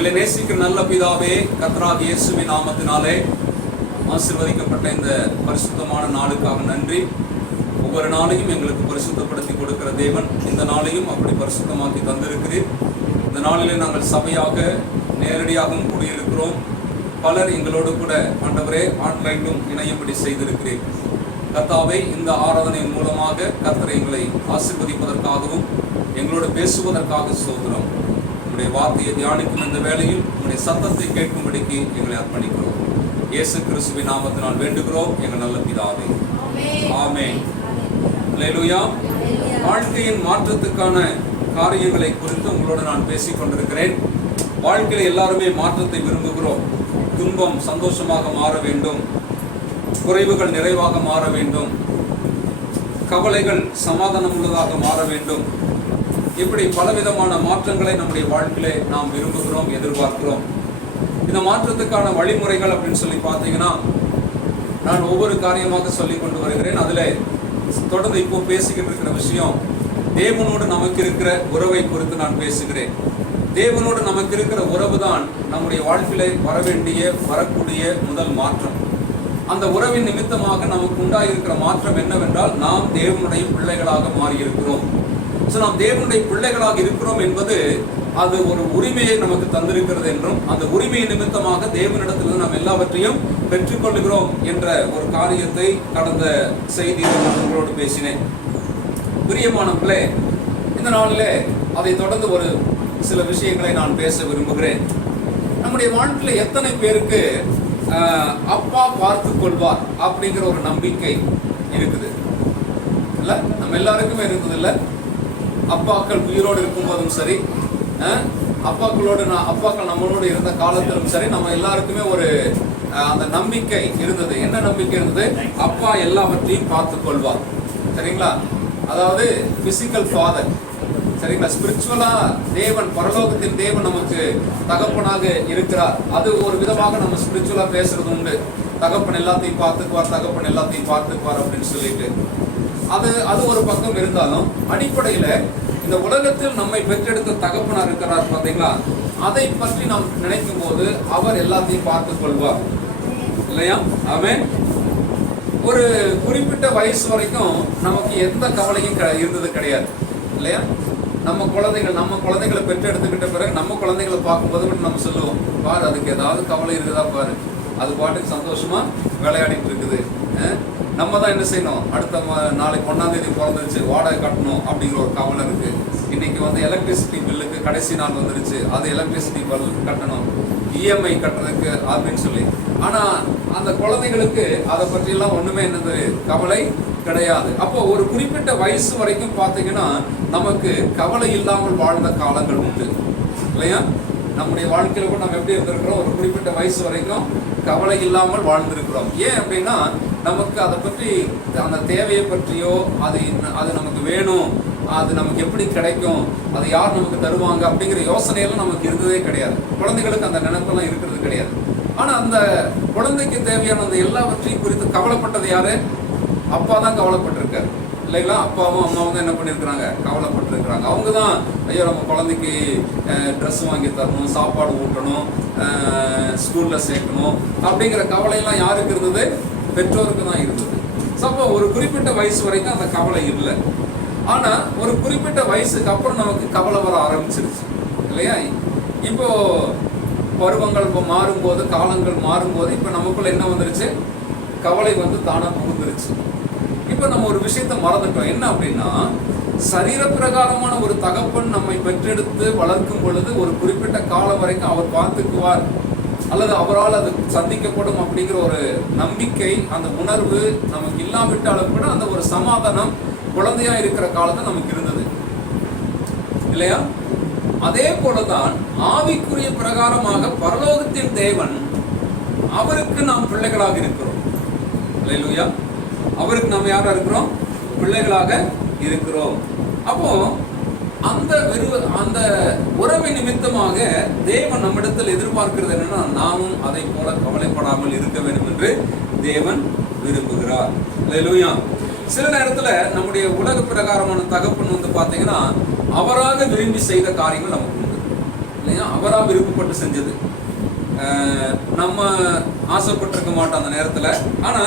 எங்களை நேசிக்கிற நல்ல பிதாவே, கர்த்தராகிய இயேசுவின் நாமத்தினாலே ஆசீர்வதிக்கப்பட்ட இந்த பரிசுத்தமான நாளுக்காக நன்றி. ஒவ்வொரு நாளையும் எங்களுக்கு பரிசுத்தப்படுத்தி கொடுக்கிற தேவன் இந்த நாளையும் அப்படி பரிசுத்தமாக்கி தந்திருக்கிறீர். இந்த நாளிலே நாங்கள் சபையாக நேரடியாகவும் கூடியிருக்கிறோம். பலர் எங்களோடு கூட ஆண்டவரே ஆன்லைனிலும் இணையும்படி செய்திருக்கிறீர். கர்த்தாவே, இந்த ஆராதனையின் மூலமாக கர்த்தரை எங்களை ஆசீர்வதிப்பதற்காகவும் எங்களோடு பேசுவதற்காக ஸ்தோத்திரம். உங்களுடைய வார்த்தையை தியானிக்கும் இந்த வேளையில் உங்களுடைய சத்தத்தை கேட்கும்படிக்கு எங்களை அர்ப்பணிக்கிறோம். இயேசு கிறிஸ்துவின் நாமத்தினால் வேண்டுகிறோம் எங்கள் நல்ல பிதாவே, ஆமென். அல்லேலூயா. வாழ்க்கையின் மாற்றத்துக்கான காரியங்களை குறித்து உங்களோடு நான் பேசிக் கொண்டிருக்கிறேன். வாழ்க்கையில் எல்லாருமே மாற்றத்தை விரும்புகிறோம். துன்பம் சந்தோஷமாக மாற வேண்டும், குறைவுகள் நிறைவாக மாற வேண்டும், கவலைகள் சமாதானம் உள்ளதாக மாற வேண்டும். இப்படி பலவிதமான மாற்றங்களை நம்முடைய வாழ்க்கையிலே நாம் விரும்புகிறோம், எதிர்பார்க்கிறோம். இந்த மாற்றத்துக்கான வழிமுறைகள் அப்படின்னு சொல்லி பார்த்தீங்கன்னா, நான் ஒவ்வொரு காரியமாக சொல்லி கொண்டு வருகிறேன். அதில் தொடர்ந்து இப்போ பேசிக்கிட்டு இருக்கிற விஷயம், தேவனோடு நமக்கு இருக்கிற உறவை குறித்து நான் பேசுகிறேன். தேவனோடு நமக்கு இருக்கிற உறவு தான் நம்முடைய வாழ்க்கையிலே வரக்கூடிய முதல் மாற்றம். அந்த உறவின் நிமித்தமாக நமக்கு உண்டாயிருக்கிற மாற்றம் என்னவென்றால், நாம் தேவனுடைய பிள்ளைகளாக மாறியிருக்கிறோம். நாம் தேவனுடைய பிள்ளைகளாக இருக்கிறோம் என்பது அது ஒரு உரிமையை நமக்கு தந்திருக்கிறது என்றும், அந்த உரிமையை நிமித்தமாக தேவனிடத்திலிருந்து நாம் எல்லாவற்றையும் பெற்றுக்கொள்கிறோம் என்ற ஒரு காரியத்தை கடந்த செய்தியில் நான் உங்களோடு பேசினேன். பிரியமானவர்களே, இந்த நாளில் அதை தொடர்ந்து ஒரு சில விஷயங்களை நான் பேச விரும்புகிறேன். நம்முடைய வாழ்க்கையில் எத்தனை பேருக்கு அப்பா பார்த்து கொள்வார் அப்படிங்கிற ஒரு நம்பிக்கை இருக்குது இல்ல? நம்ம எல்லாருக்குமே இருக்குது இல்ல? அப்பாக்கள் உயிரோடு இருக்கும் போதும் சரி, அப்பாக்கள் நம்மளோடு இருந்த காலத்திலும் சரி, நம்ம எல்லாருக்குமே ஒரு அந்த நம்பிக்கை இருந்தது. என்ன நம்பிக்கை இருந்தது? அப்பா எல்லாவற்றையும் பார்த்து கொள்வார். சரிங்களா? அதாவது பிசிக்கல் ஃபாதர், சரிங்களா? ஸ்பிரிச்சுவலா தேவன், பரலோகத்தின் தேவன் நமக்கு தகப்பனாக இருக்கிறார். அது ஒரு விதமாக நம்ம ஸ்பிரிச்சுவலா பேசுறது உண்டு. தகப்பன் எல்லாத்தையும் பார்த்துக்குவார், தகப்பன் எல்லாத்தையும் பார்த்துக்குவார் அப்படின்னு சொல்லிட்டு. அது ஒரு பக்கம் இருந்தாலும், அடிப்படையில இந்த உலகத்தில் நம்மை பெற்றெடுத்த தகப்பனார் இருக்கிறார் பார்த்தீங்களா, அதை பற்றி நாம் நினைக்கும் போது அவர் எல்லாத்தையும் பார்த்துக் கொள்வார் இல்லையா? ஆமென். ஒரு குறிப்பிட்ட வயசு வரைக்கும் நமக்கு எந்த கவலையும் இருந்தது கிடையாது இல்லையா? நம்ம குழந்தைகளை பெற்றெடுத்துக்கிட்ட பிறகு நம்ம குழந்தைகளை பார்க்கும்போது நம்ம சொல்லுவோம், பாரு அதுக்கு ஏதாவது கவலை இருக்குதா பாரு, அது பாட்டுக்கு சந்தோஷமா விளையாடிட்டு இருக்குது. நம்ம தான் என்ன செய்யணும், அடுத்த நாளைக்கு 1ஆம் தேதி பிறந்துருச்சு, வாடகை கட்டணும் அப்படிங்கிற ஒரு கவலை இருக்கு. இன்னைக்கு எலக்ட்ரிசிட்டி பில்லுக்கு கடைசி நாள் வந்துருச்சு, அது எலக்ட்ரிசிட்டி பில் கட்டணும், இஎம்ஐ கட்டுறதுக்கு அப்படின்னு சொல்லி. ஆனா அந்த குழந்தைகளுக்கு அதை பற்றியெல்லாம் ஒண்ணுமே என்னது கவலை கிடையாது. அப்போ ஒரு குறிப்பிட்ட வயசு வரைக்கும் பார்த்தீங்கன்னா நமக்கு கவலை இல்லாமல் வாழ்ந்த காலங்கள் உண்டு இல்லையா? நம்முடைய வாழ்க்கையில கூட நம்ம எப்படி இருந்திருக்கிறோம், ஒரு குறிப்பிட்ட வயசு வரைக்கும் கவலை இல்லாமல் வாழ்ந்திருக்கிறோம். ஏன் அப்படின்னா, நமக்கு அதை பற்றி, அந்த தேவையை பற்றியோ, அது நமக்கு வேணும், அது நமக்கு எப்படி கிடைக்கும், அது யார் நமக்கு தருவாங்க அப்படிங்கிற யோசனையெல்லாம் நமக்கு இருந்ததே கிடையாது. குழந்தைகளுக்கு அந்த நினைப்பெல்லாம் இருக்கிறது கிடையாது. ஆனா அந்த குழந்தைக்கு தேவையான அந்த எல்லாவற்றையும் குறித்து கவலைப்பட்டது யாரு? அப்பா தான் கவலைப்பட்டிருக்காரு இல்லைங்களா? அப்பாவும் அம்மாவும் தான் என்ன பண்ணியிருக்கிறாங்க, கவலைப்பட்டிருக்கிறாங்க. அவங்க தான், ஐயோ நம்ம குழந்தைக்கு ட்ரெஸ் வாங்கி தரணும், சாப்பாடு ஊட்டணும், ஸ்கூலில் சேர்க்கணும் அப்படிங்கிற கவலையெல்லாம் யாருக்கு இருந்தது? பெற்றோருக்கு தான் இருந்தது. அப்போ ஒரு குறிப்பிட்ட வயசு வரைக்கும் அந்த கவலை இல்லை. ஆனால் ஒரு குறிப்பிட்ட வயசுக்கு அப்புறம் நமக்கு கவலை வர ஆரம்பிச்சிருச்சு இல்லையா? இப்போ பருவங்கள் மாறும்போது, காலங்கள் மாறும்போது, இப்போ நமக்குள்ள என்ன வந்துருச்சு? கவலை தானாக புகுந்துருச்சு. இப்போ நம்ம ஒரு விஷயத்த மறந்துட்டோம். என்ன அப்படின்னா, சரீர பிரகாரமான ஒரு தகப்பன் நம்மை பெற்றெடுத்து வளர்க்கும் பொழுது ஒரு குறிப்பிட்ட காலம் வரைக்கும் அவர் பார்த்துக்குவார், அல்லது அவரால் அது சந்திக்கப்படும் அப்படிங்கிற ஒரு நம்பிக்கை, அந்த உணர்வு நமக்கு இல்லாவிட்டாலும் கூட அந்த ஒரு சமாதானம் குழந்தையா இருக்கிற காலத்துல நமக்கு இருந்தது இல்லையா? அதே போலதான் ஆவிக்குரிய பிரகாரமாக பரலோகத்தின் தேவன், அவருக்கு நாம் பிள்ளைகளாக இருக்கிறோம். அல்லேலூயா. அவருக்கு நாம் யாரா இருக்கிறோம்? பிள்ளைகளாக இருக்கிறோம். அப்போ அந்த உறவை நிமித்தமாக தேவன் நம்மிடத்தில் எதிர்பார்க்கிறது என்னன்னா, நாமும் அதை போல கவலைப்படாமல் இருக்க வேண்டும் என்று தேவன் விரும்புகிறார். அல்லேலூயா. சில நேரத்துல நம்முடைய உலக பிரகாரமான தகப்பன் பாத்தீங்கன்னா, அவராக விரும்பி செய்த காரியங்கள் நமக்கு உண்டு இல்லையா? அவரா விருப்பப்பட்டு செஞ்சது. நம்ம ஆசைப்பட்டிருக்க மாட்டோம் அந்த நேரத்துல. ஆனா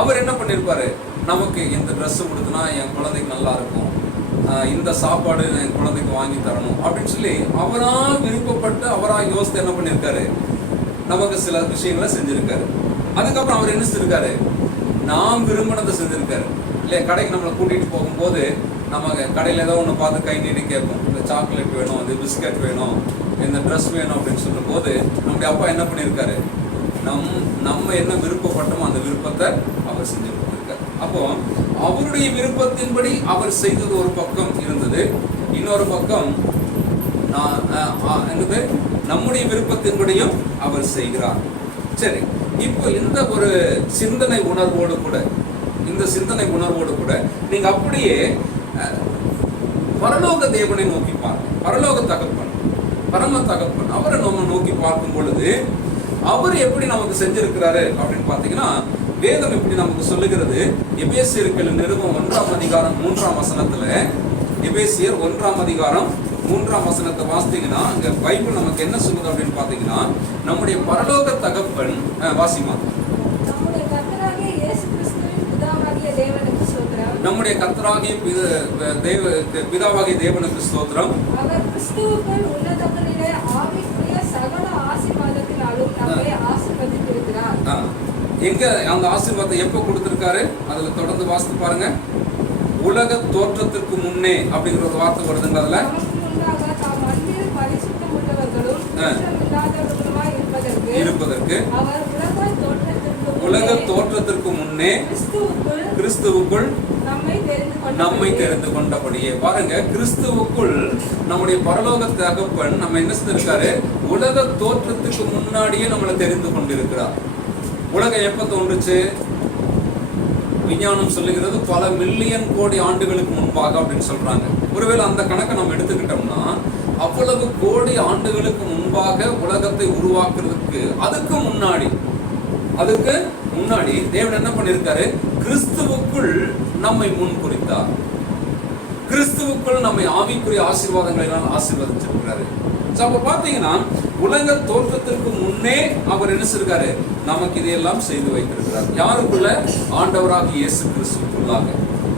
அவர் என்ன பண்ணிருப்பாரு, நமக்கு இந்த ட்ரெஸ் கொடுத்தனா என் குழந்தைக்கு நல்லா இருக்கும், இந்த சாப்பாடு என் குழந்தைக்கு வாங்கி தரணும் அப்படின்னு சொல்லி அவரா விருப்பப்பட்டு அவரா யோசித்து என்ன பண்ணிருக்காரு, நமக்கு சில விஷயங்களை செஞ்சிருக்காரு. அதுக்கப்புறம் அவர் என்ன செஞ்சிருக்காரு, நாம் விரும்பினதை செஞ்சிருக்காரு. இல்லையா? கடைக்கு நம்மளை கூட்டிட்டு போகும்போது நம்ம கடையில் ஏதோ ஒன்று பார்த்து கை நீட்டி கேட்போம், இந்த சாக்லேட் வேணும், இந்த பிஸ்கட் வேணும், இந்த ட்ரெஸ் வேணும் அப்படின்னு சொல்லும் போது நம்முடைய அப்பா என்ன பண்ணியிருக்காரு, நம்ம என்ன விருப்பப்பட்டோமோ அந்த விருப்பத்தை அவர் செஞ்சு கொடுத்திருக்காரு. அப்போ அவருடைய விருப்பத்தின்படி அவர் செய்தது ஒரு பக்கம் இருந்தது, இன்னொரு பக்கம் என்னது, நம்முடைய விருப்பத்தின்படியும் அவர் செய்கிறார். சரி, இப்போ இந்த ஒரு சிந்தனை உணர்வோடு கூட நீங்க அப்படியே பரலோக தேவனை நோக்கி பாருங்க. பரலோக தகப்பன், பரம தகப்பன், அவரை நம்ம நோக்கி பார்க்கும் பொழுது அவர் எப்படி நமக்கு செஞ்சிருக்கிறாரு அப்படின்னு பாத்தீங்கன்னா, வேதம் எப்படி நமக்கு சொல்லுகிறது. எபேசியர்கள் நிருபம் 1ஆம் அதிகாரம் 3ஆம் வசனத்துல, எபேசியர் 1ஆம் அதிகாரம் 3ஆம் வசனத்தை வாசித்தீங்கன்னா அங்க பைபிள் நமக்கு என்ன சொல்லுது அப்படின்னு பாத்தீங்கன்னா, நம்முடைய பரலோக தகப்பன், வாசிமா, நம்முடைய கர்த்தராகிய பிதாவாகிய தேவனுக்கு ஸ்தோத்திரம். அவர் கிறிஸ்துவுக்குள் உன்னதங்களிலே ஆவிக்குரிய சகல ஆசீர்வாதத்தினாலும் நம்மை ஆசீர்வதித்திருக்கிறார். எங்க அந்த ஆசீர்வாதத்தை எப்ப கொடுத்திருக்காரு, அதுல தொடர்ந்து வாசித்து பாருங்க. உலக தோற்றத்திற்கு முன்னே அப்படிங்கிற ஒரு வார்த்தை வருதுங்க. அதுல இருப்பதற்கு உலக தோற்றத்திற்கு முன்னே கிறிஸ்துவுக்குள் நம்மை தெரிந்து கொண்டபடியே. பாருங்க, கிறிஸ்துவுக்குள் நம்முடைய பரலோக தகப்பன் நம்ம என்ன செஞ்சிருக்காரு, உலக தோற்றத்துக்கு முன்னாடியே நம்மளை தெரிந்து கொண்டிருக்கிறார். உலகம் எப்ப தோன்றுச்சு? விஞ்ஞானம் சொல்லுகிறது பல மில்லியன் கோடி ஆண்டுகளுக்கு முன்பாக அப்படின்னு சொல்றாங்க. ஒருவேளை அந்த கணக்கை நம்ம எடுத்துக்கிட்டோம்னா அவ்வளவு கோடி ஆண்டுகளுக்கு முன்பாக உலகத்தை உருவாக்குறதுக்கு அதுக்கு முன்னாடி தேவன் என்ன பண்ணிருக்காரு, கிறிஸ்துவுக்குள் நம்மை முன் குறித்தார். கிறிஸ்துவுக்குள் நம்மை ஆவிக்குரிய ஆசீர்வாதங்களினால் ஆசீர்வதிச்சிருக்கிறாரு. அப்ப பாத்தீங்கன்னா உலக தோற்றத்திற்கு முன்னே அவர் என்ன செய்றாரு, நமக்கு இதையெல்லாம் செய்து வைத்திருக்கிறார். யாருக்குள்ள? ஆண்டவராக இயேசு கிறிஸ்துவுக்குள்ளாக.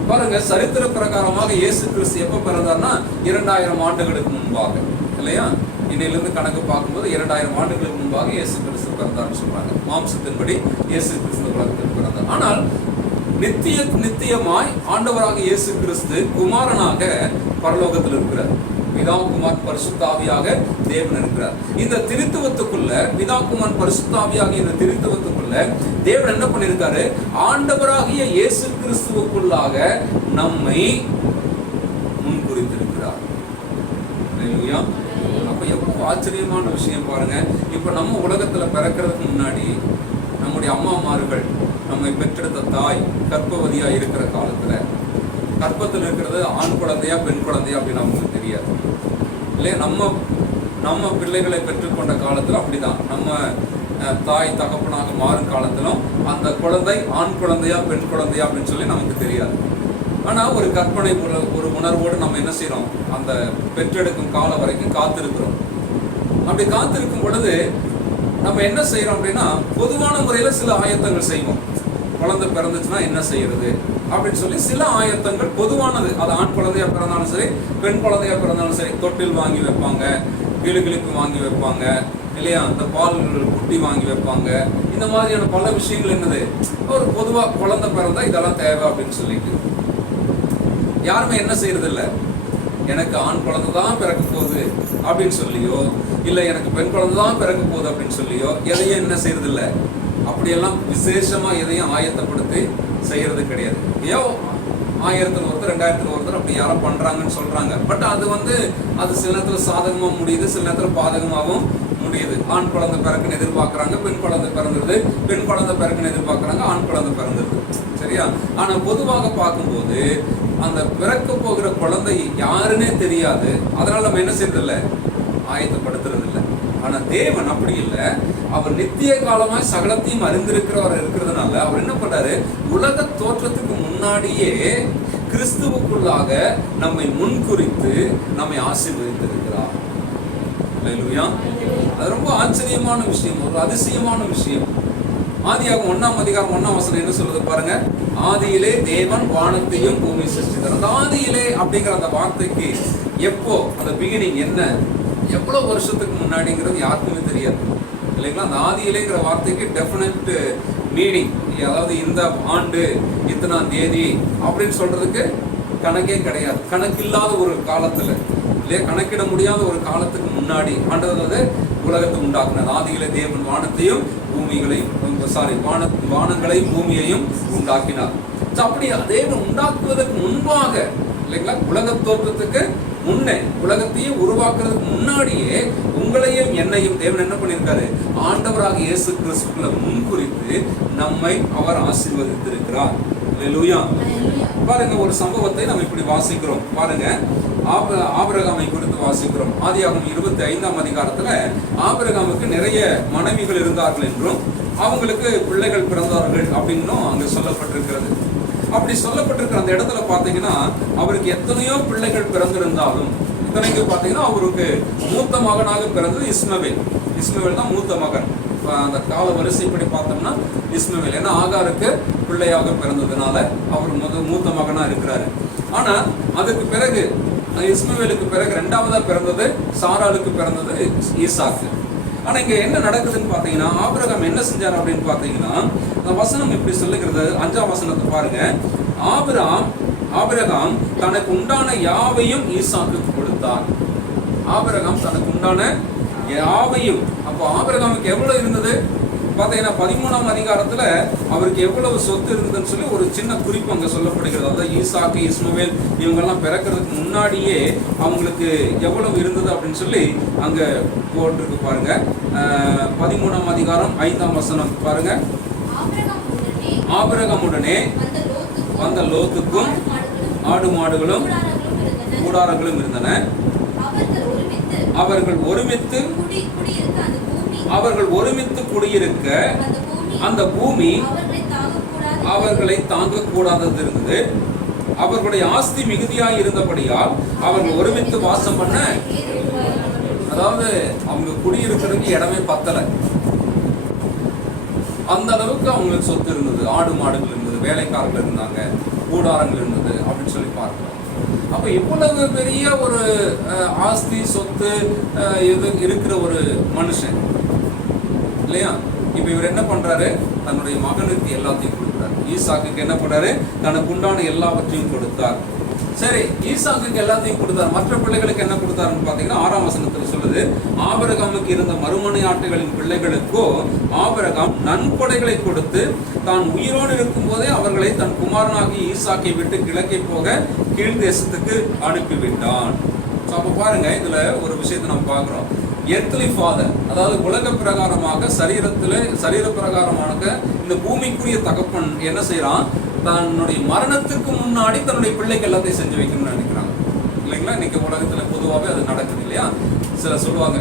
பாருங்க, சரித்திர பிரகாரமாக இயேசு கிறிஸ்து எப்ப பிறந்தார்னா 2000 ஆண்டுகளுக்கு முன்பாக, இல்லையா? இன்னையிலிருந்து கணக்கு பார்க்கும்போது 2000 ஆண்டுகளுக்கு முன்பாக இயேசு கிறிஸ்து பிறந்தார்னு சொல்றாங்க. மாம்சத்தின்படி இயேசு கிறிஸ்து உலகத்தில் பிறந்தார். ஆனால் நித்தியமாய் ஆண்டவராக இயேசு கிறிஸ்து குமாரனாக பரலோகத்தில் இருக்கிறார். பிதா, குமார், பரிசுத்த ஆவியாக தேவன் இருக்கிறார். இந்த திருத்துவத்துக்குள்ள, பிதா, குமார், பரிசுத்த ஆவியாக இந்த திருத்துவத்துக்குள்ள தேவன் என்ன பண்ணிருக்காரு, ஆண்டவராகிய இயேசு கிறிஸ்துவுக்குள்ளாக நம்மை முன்குறித்திருக்கிறார். அப்ப எவ்வளவு ஆச்சரியமான விஷயம் பாருங்க. இப்ப நம்ம உலகத்துல பிறக்கிறதுக்கு முன்னாடி நம்முடைய அம்மாமார்கள், நம்மை பெற்றெடுத்த தாய் கர்ப்பவதியா இருக்கிற காலத்துல, கர்ப்பத்தில் இருக்கிறது ஆண் குழந்தையா பெண் குழந்தையா அப்படின்னு நமக்கு தெரியாது இல்லையா? நம்ம பிள்ளைகளை பெற்றுக்கொண்ட காலத்துல அப்படிதான். நம்ம தாய் தகப்பனாக மாறும் காலத்திலும் அந்த குழந்தை ஆண் குழந்தையா பெண் குழந்தையா அப்படின்னு சொல்லி நமக்கு தெரியாது. ஆனா ஒரு கற்பனை, ஒரு உணர்வோடு நம்ம என்ன செய்யறோம், அந்த பெற்றெடுக்கும் காலம் வரைக்கும் காத்திருக்கிறோம். அப்படி காத்திருக்கும் பொழுது நம்ம என்ன செய்யறோம் அப்படின்னா, பொதுவான முறையில சில ஆயத்தங்கள் செய்வோம். குழந்தை பிறந்துச்சுன்னா என்ன செய்யறது அப்படின்னு சொல்லி சில ஆயத்தங்கள் பொதுவானது. அது ஆண் குழந்தையா பிறந்தாலும் சரி, பெண் குழந்தையா பிறந்தாலும் சரி, தொட்டில் வாங்கி வைப்பாங்க, கிளுகிளுப்பு வாங்கி வைப்பாங்க, இல்லையா? அந்த பால் குட்டி வாங்கி வைப்பாங்க. இந்த மாதிரியான பல விஷயங்கள் என்னது, ஒரு பொதுவா குழந்தை பிறந்தா இதெல்லாம் தேவை அப்படின்னு சொல்லிட்டு யாருமே என்ன செய்யறது இல்லை, எனக்கு ஆண் குழந்தை தான் பிறக்க போகுது அப்படின்னு சொல்லியோ, இல்லை எனக்கு பெண் குழந்தை தான் பிறக்க போகுது அப்படின்னு சொல்லியோ எதையும் என்ன செய்யறது இல்லை, அப்படியெல்லாம் விசேஷமா எதையும் ஆயத்தப்படுத்தி செய்யறது கிடையாது. ஏதோ 1000 ஒருத்தர் 2000 ஒருத்தர் அப்படி யாரும் பண்றாங்கன்னு சொல்றாங்க. பட் அது சில நேரத்துல சாதகமா முடியுது, சில நேரத்துல பாதகமாகவும் முடியுது. ஆண் குழந்தை பிறக்குன்னு எதிர்பார்க்கறாங்க, பெண் குழந்தை பிறந்துருது, பெண் குழந்தை பிறக்குன்னு எதிர்பார்க்கறாங்க, ஆண் குழந்தை பிறந்துருது. சரியா? ஆனா பொதுவாக பார்க்கும்போது அந்த பிறக்க போகிற குழந்தை யாருன்னே தெரியாது. அதனால நம்ம என்ன செய்யறது இல்லை, ஆயத்தப்படுத்துறது இல்லை. ஆனா தேவன் அப்படி இல்லை. அவர் நித்திய காலமாய் சகலத்தையும் அறிந்திருக்கிறவர் இருக்கிறதுனால அவர் என்ன பண்றாரு, உலக தோற்றத்துக்கு முன்னாடியே கிறிஸ்துவுக்குள்ளாக நம்மை முன்குறித்து நம்மை ஆசீர்வதித்திருக்கிறார். அல்லேலூயா. அது ரொம்ப ஆச்சரியமான விஷயம், ஒரு அதிசயமான விஷயம். ஆதியாகமம் 1ஆம் அதிகாரம் 1ஆம் வசனம் என்ன சொல்றது பாருங்க. ஆதியிலே தேவன் வானத்தையும் பூமி சிருஷ்டித்தார். அந்த ஆதியிலே அப்படிங்கிற அந்த வார்த்தைக்கு எப்போ அந்த பிகினிங் என்ன, எவ்வளவு வருஷத்துக்கு முன்னாடிங்கிறது யாருக்குமே தெரியாது இல்லைங்களா. அந்த ஆதியிலேங்கிற வார்த்தைக்கு டெஃபினட் மீனிங், அதாவது இந்த ஆண்டு இத்தனாம் தேதி அப்படின்னு சொல்றதுக்கு கணக்கே கிடையாது. கணக்கில்லாத ஒரு காலத்துல இல்லையா, கணக்கிட முடியாத ஒரு காலத்துக்கு முன்னாடி ஆண்டது உலகத்தை உண்டாக்குனார். ஆதியிலே தேவன் வானத்தையும் பூமிகளையும் வானங்களையும் பூமியையும் உண்டாக்கினார். அப்படி தேவன் உண்டாக்குவதற்கு முன்பாக இல்லைங்களா, உலக தோற்றத்துக்கு முன்னே, உலகத்தையே உருவாக்குறதுக்கு முன்னாடியே உங்களையும் என்னையும் தேவன் என்ன பண்ணியிருக்காரு, ஆண்டவராக இயேசு கிறிஸ்துவுல முன்குறித்து நம்மை அவர் ஆசீர்வதித்திருக்கிறார். அல்லேலூயா. பாருங்க, ஒரு சம்பவத்தை நம்ம இப்படி வாசிக்கிறோம் பாருங்க. ஆபிரகாமை குறித்து வாசிக்கிறோம். ஆதியாகமம் 25ஆம் அதிகாரத்துல ஆபிரகாமுக்கு நிறைய மனைவிகள் இருந்தார்கள் என்றும் அவங்களுக்கு பிள்ளைகள் பிறந்தார்கள் அப்படின்னும் அங்க சொல்லப்பட்டிருக்கிறது. அப்படி சொல்லப்பட்டிருக்கிற அந்த இடத்துல பாத்தீங்கன்னா அவருக்கு எத்தனையோ பிள்ளைகள் பிறந்திருந்தாலும் இத்தனைக்கு பாத்தீங்கன்னா அவருக்கு மூத்த மகனாக பிறந்தது இஸ்மவேல். இஸ்மவேல் தான் மூத்த மகன். அந்த கால வரிசைப்படி பார்த்தோம்னா இஸ்மவேல், ஏன்னா ஆகாருக்கு பிள்ளையாக பிறந்ததுனால அவர் மூத்த மகனா இருக்கிறாரு. ஆனா அதுக்கு பிறகு இஸ்மவேலுக்கு பிறகு இரண்டாவதா பிறந்தது சாராளுக்கு பிறந்தது ஈசாக்கு. ஆனா இங்க என்ன நடக்குதுன்னு பாத்தீங்கன்னா ஆபிரகாம் என்ன செஞ்சார் அப்படின்னு பாத்தீங்கன்னா அந்த வசனம் இப்படி சொல்லுகிறது. 5ஆம் வசனத்தை பாருங்க. ஆபிரகாம் தனக்கு உண்டான யாவையும் ஈசாக்குக்கு கொடுத்தார். ஆபிரகாம் தனக்கு உண்டான யாவையும். அப்போ ஆபிரகாமுக்கு எவ்வளவு இருந்தது பாத்தீங்கன்னா 13ஆம் அதிகாரத்துல அவருக்கு எவ்வளவு சொத்து இருந்ததுன்னு சொல்லி ஒரு சின்ன குறிப்பு அங்க சொல்லப்படுகிறது. அதாவது ஈசாக்கு இஸ்மவேல் இவங்கெல்லாம் பிறக்கிறதுக்கு முன்னாடியே அவங்களுக்கு எவ்வளவு இருந்தது அப்படின்னு சொல்லி அங்க போட்டிருக்கு பாருங்க. 13ஆம் அதிகாரம் 5ஆம் வசனம் பாருங்க. ஆபிரகாமுடனே வந்த லோத்துக்கும் ஆடு மாடுகளும் கூடாரங்களும் இருந்தன. அவர்கள் ஒருமித்து குடியிருக்க அந்த பூமி அவர்களை தாங்க கூடாதது இருந்தது. அவர்களுடைய ஆஸ்தி மிகுதியாய் இருந்தபடியால் அவர்கள் ஒருமித்து வாசம் பண்ண, அதாவது அவங்க குடியிருக்கிறதுக்கு இடமே பத்தல, அந்த அளவுக்கு அவங்களுக்கு சொத்து இருந்தது. ஆடு மாடுகள் இருந்தது, வேலைக்காரர்கள் இருந்தாங்க, கூடாரங்கள் இருந்தது அப்படின்னு சொல்லி பார்க்கிறோம். அப்ப இவ்வளவு பெரிய ஒரு ஆஸ்தி சொத்து இருக்கிற ஒரு மனுஷன் இல்லையா. இப்ப இவர் என்ன பண்றாரு, தன்னுடைய மகனுக்கு எல்லாத்தையும் கொடுக்கிறார். ஈசாக்குக்கு என்ன பண்றாரு, தனக்கு உண்டான எல்லாவற்றையும் கொடுத்தார். சரி, ஈசாக்குக்கு எல்லாத்தையும் கொடுத்தார். மற்ற பிள்ளைகளுக்கு என்ன கொடுத்தாருன்னு பாத்தீங்கன்னா 6ஆம் வசனத்துல சொல்லுது. ஆபிரகாமுக்கு இருந்த மறுமனையாட்டுகளின் பிள்ளைகளுக்கோ ஆபிரகாம் நன்கொடைகளை கொடுத்து தான் உயிரோடு இருக்கும் போதே அவர்களை தன் குமாரனாகி ஈசாக்கை விட்டு கிழக்கே போக கீழ் தேசத்துக்கு அனுப்பிவிட்டான். அப்ப பாருங்க, இதுல ஒரு விஷயத்தை நம்ம பாக்குறோம். எர்த்லி ஃபாதர், அதாவது உலக பிரகாரமாக சரீர பிரகாரமாக இந்த பூமிக்குரிய தகப்பன் என்ன செய்யறான், தன்னுடைய மரணத்துக்கு முன்னாடி தன்னுடைய பிள்ளைக்கு எல்லாத்தையும் செஞ்சு வைக்கணும்னு நினைக்கிறாங்க இல்லைங்களா. இன்னைக்கு உலகத்துல பொதுவாகவே அது நடக்குது இல்லையா. சில சொல்லுவாங்க,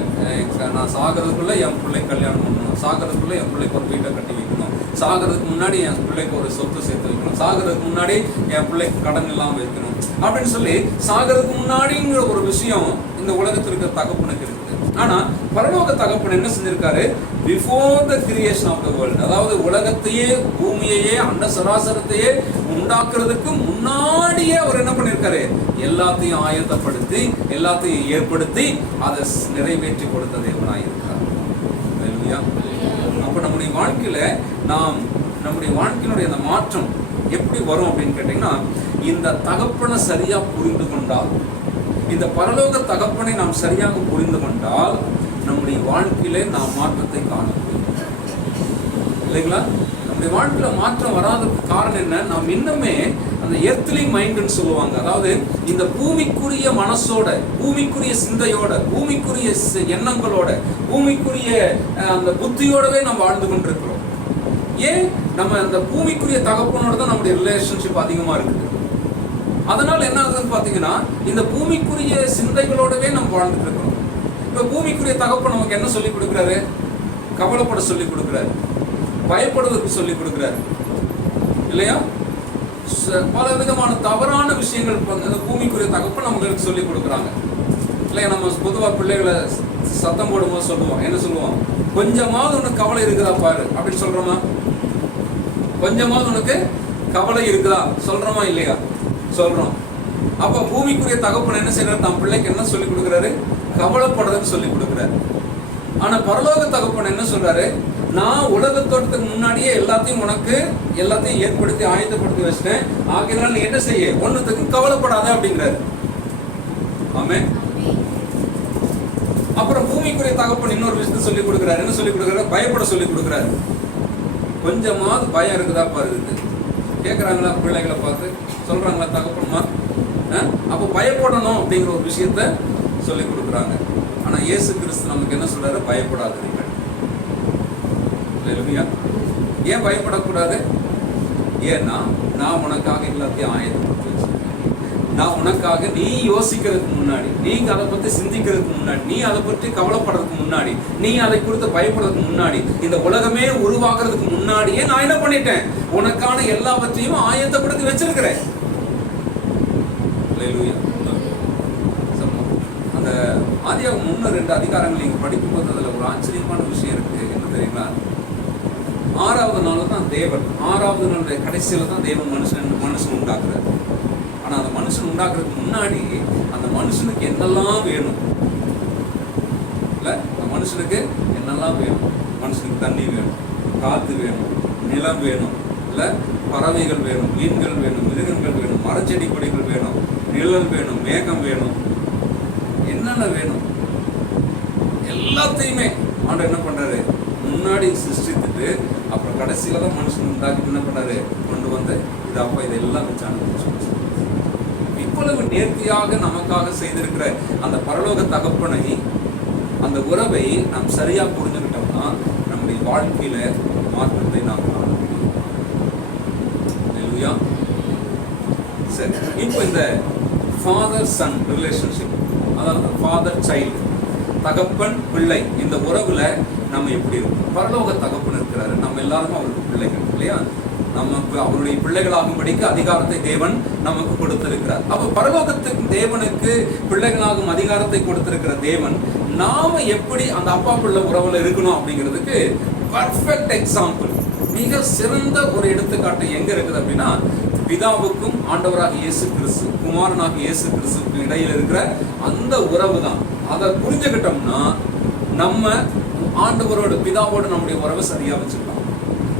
நான் சாகிறதுக்குள்ள என் பிள்ளை கல்யாணம் பண்ணணும், சாகிறதுக்குள்ள என் பிள்ளைக்கு ஒரு வீட்டை கட்டி வைக்கணும், சாகிறதுக்கு முன்னாடி என் பிள்ளைக்கு ஒரு சொத்து சேர்த்து வைக்கணும், சாகிறதுக்கு முன்னாடி என் பிள்ளைக்கு கடன் இல்லாம வைக்கணும் அப்படின்னு சொல்லி சாகிறதுக்கு முன்னாடிங்கிற ஒரு விஷயம் இந்த உலகத்தில் இருக்கிற தகப்பனுக்கு இருக்குது. ஆனா பரலோக தகப்பன் என்ன செஞ்சிருக்காரு, before the creation of the world, அதாவது உலகத்தையே பூமியையே அண்ட சராசரத்தையே உண்டாக்குறதுக்கு முன்னாடியே அவர் என்ன பண்ணிருக்காரு, எல்லாத்தையும் ஆயத்தப்படுத்தி எல்லாத்தையும் ஏற்படுத்தி அதை நிறைவேற்றி கொடுத்த தேவனாயிருக்கார். அப்ப நம்முடைய வாழ்க்கையில நம்முடைய வாழ்க்கையினுடைய அந்த மாற்றம் எப்படி வரும் அப்படின்னு கேட்டீங்கன்னா, இந்த தகப்பனை சரியா புரிந்து கொண்டால், இந்த பரலோக தகப்பனை நாம் சரியாக புரிந்து கொண்டால் நம்முடைய வாழ்க்கையிலே நாம் மாற்றத்தை காண முடியும் இல்லைங்களா. நம்முடைய வாழ்க்கையில மாற்றம் வராததுக்கு காரணம் என்ன, நாம் இன்னுமே அந்த எர்த்லி மைண்ட்னு சொல்லுவாங்க. அதாவது இந்த பூமிக்குரிய மனசோட, பூமிக்குரிய சிந்தையோட, பூமிக்குரிய எண்ணங்களோட, பூமிக்குரிய அந்த புத்தியோடவே நாம் வாழ்ந்து கொண்டிருக்கிறோம். ஏன், நம்ம அந்த பூமிக்குரிய தகப்பனோட தான் நம்முடைய ரிலேஷன்ஷிப் அதிகமா இருக்குது. அதனால என்ன ஆகுதுன்னு பாத்தீங்கன்னா, இந்த பூமிக்குரிய சிந்தைகளோடவே நம்ம வாழ்ந்துட்டு இருக்கிறோம். இப்ப பூமிக்குரிய தகப்பன் நமக்கு என்ன சொல்லி கொடுக்குறாரு, கவலைப்பட சொல்லி கொடுக்குறாரு, பயப்படுவதற்கு சொல்லி கொடுக்குறாரு இல்லையா. பல விதமான தவறான விஷயங்கள் இந்த பூமிக்குரிய தகப்பன் நம்மளுக்கு சொல்லி கொடுக்குறாங்க இல்லையா. நம்ம பொதுவா பிள்ளைகளை சத்தம் போடும்போது சொல்லுவோம், என்ன சொல்லுவோம்? கொஞ்சமாவது உனக்கு கவலை இருக்குதா பாரு அப்படின்னு சொல்றோமா? கொஞ்சமாவது உனக்கு கவலை இருக்குதா சொல்றோமா இல்லையா? சொல்றோம். அப்ப பூமிக்குரிய தகப்பன் என்ன செய்யறாரு? தம் பிள்ளைக்கு என்ன சொல்லி கொடுக்குறாரு? கவலைப்படுறதுக்கு சொல்லி கொடுக்குறாரு. ஆனா பரலோக தகப்பன் என்ன சொல்றாரு? நான் உலகத்தோட்டத்துக்கு முன்னாடியே எல்லாத்தையும் ஏற்படுத்தி ஆயத்தப்படுத்தி வச்சிட்டேன், ஆகையினால நீ என்ன செய்ய, ஒண்ணுத்துக்கு கவலைப்படாத அப்படிங்கிறாரு. ஆமென். அப்புறம் பூமிக்குரிய தகப்பன் இன்னொரு விஷயத்தை சொல்லி கொடுக்குறாரு. என்ன சொல்லி கொடுக்குறாரு? பயப்பட சொல்லி கொடுக்குறாரு. கொஞ்சமாவது பயம் இருக்குதா பாரு. கேட்குறாங்களா பிள்ளைகளை பார்த்து? சொல்றாங்களா தகப்பன்மா? அப்போ பயப்படணும் அப்படிங்கிற ஒரு விஷயத்த சொல்லி கொடுக்குறாங்க. ஆனா இயேசு கிறிஸ்து நமக்கு என்ன சொல்றாரு? பயப்படாதீர்கள். இல்லையா? ஏன் பயப்படக்கூடாது? ஏன்னா நான் உனக்காக எல்லாத்தையும் ஆயத்தப்படுத்தி வச்சிருக்கேன். நான் உனக்காக, நீ யோசிக்கிறதுக்கு முன்னாடி, நீங்க அதை பத்தி சிந்திக்கிறதுக்கு முன்னாடி, நீ அதை பற்றி கவலைப்படுறதுக்கு முன்னாடி, நீ அதை குறித்து பயப்படுறதுக்கு முன்னாடி, இந்த உலகமே உருவாக்குறதுக்கு முன்னாடியே நான் என்ன பண்ணிட்டேன்? உனக்கான எல்லாவற்றையும் ஆயத்தப்படுத்தி வச்சிருக்கிறேன். அந்த ஆதியாகமம் 1-2 அதிகாரங்கள் நீங்க படிக்கும்போது அதுல ஒரு ஆச்சரியமான விஷயம் இருக்கு. என்ன தெரியுங்களா? 6வது நாள் தான் தேவன், 6வது நாளுடைய கடைசியில தான் தேவன் மனுஷன் உண்டாக்குறாரு. ஆனா அந்த மனுஷன் உண்டாக்குறதுக்கு முன்னாடி அந்த மனுஷனுக்கு என்னெல்லாம் வேணும் இல்ல? அந்த மனுஷனுக்கு என்னெல்லாம் வேணும்? மனுஷனுக்கு தண்ணி வேணும், காத்து வேணும், நிலம் வேணும், இல்ல பறவைகள் வேணும், மீன்கள் வேணும், மிருகங்கள் வேணும், மரச்செடி கொடிகள் வேணும், நிழல் வேணும், மேகம் வேணும், என்னென்ன வேணும் எல்லாத்தையுமே ஆண்டவர் என்ன பண்றாரு? முன்னாடி சிருஷ்டித்துட்டு அப்புறம் கடைசியில தான் மனுஷன் உண்டாக்கி என்ன பண்ணாரு? கொண்டு வந்து இது அப்பா இதெல்லாம் வச்சு அனுப்பிச்சு. இவ்வளவு நேர்த்தியாக நமக்காக செய்திருக்கிற அந்த பரலோக தகப்பனை, அந்த உறவை நாம் சரியா புரிஞ்சுக்கிட்டோம்னா நம்முடைய வாழ்க்கையில மாற்றத்தை நாம் காண முடியும். சரி, இப்போ இந்த ஃபாதர் சன் ரிலேஷன்ஷிப், அதாவது ஃபாதர் சைல்டு, தகப்பன் பிள்ளை, இந்த உறவுல நம்ம எப்படி இருக்கும்? பரலோக தகப்பன் இருக்கிறாரு, நம்ம எல்லாருமே அவருக்கு பிள்ளைகள் இல்லையா? நமக்கு அவருடைய பிள்ளைகளாகும்படிக்கு அதிகாரத்தை தேவன் நமக்கு கொடுத்திருக்கிறார். அப்ப பரலோகத்துக்கு தேவனுக்கு பிள்ளைகளாகும் அதிகாரத்தை கொடுத்திருக்கிற தேவன் நாம எப்படி அந்த அப்பா பிள்ளை உறவுல இருக்கணும் அப்படிங்கிறதுக்கு பர்ஃபெக்ட் எக்ஸாம்பிள், மிக சிறந்த ஒரு எடுத்துக்காட்டு எங்க இருக்குது அப்படின்னா, பிதாவுக்கும் ஆண்டவராக இயேசு கிறிஸ்து, குமாரனாக இயேசு கிறிஸ்துக்கு இடையில இருக்கிற அந்த உறவு தான். அதை புரிஞ்சுக்கிட்டோம்னா நம்ம ஆண்டவரோட, பிதாவோட நம்முடைய உறவை சரியா வச்சுக்கலாம்.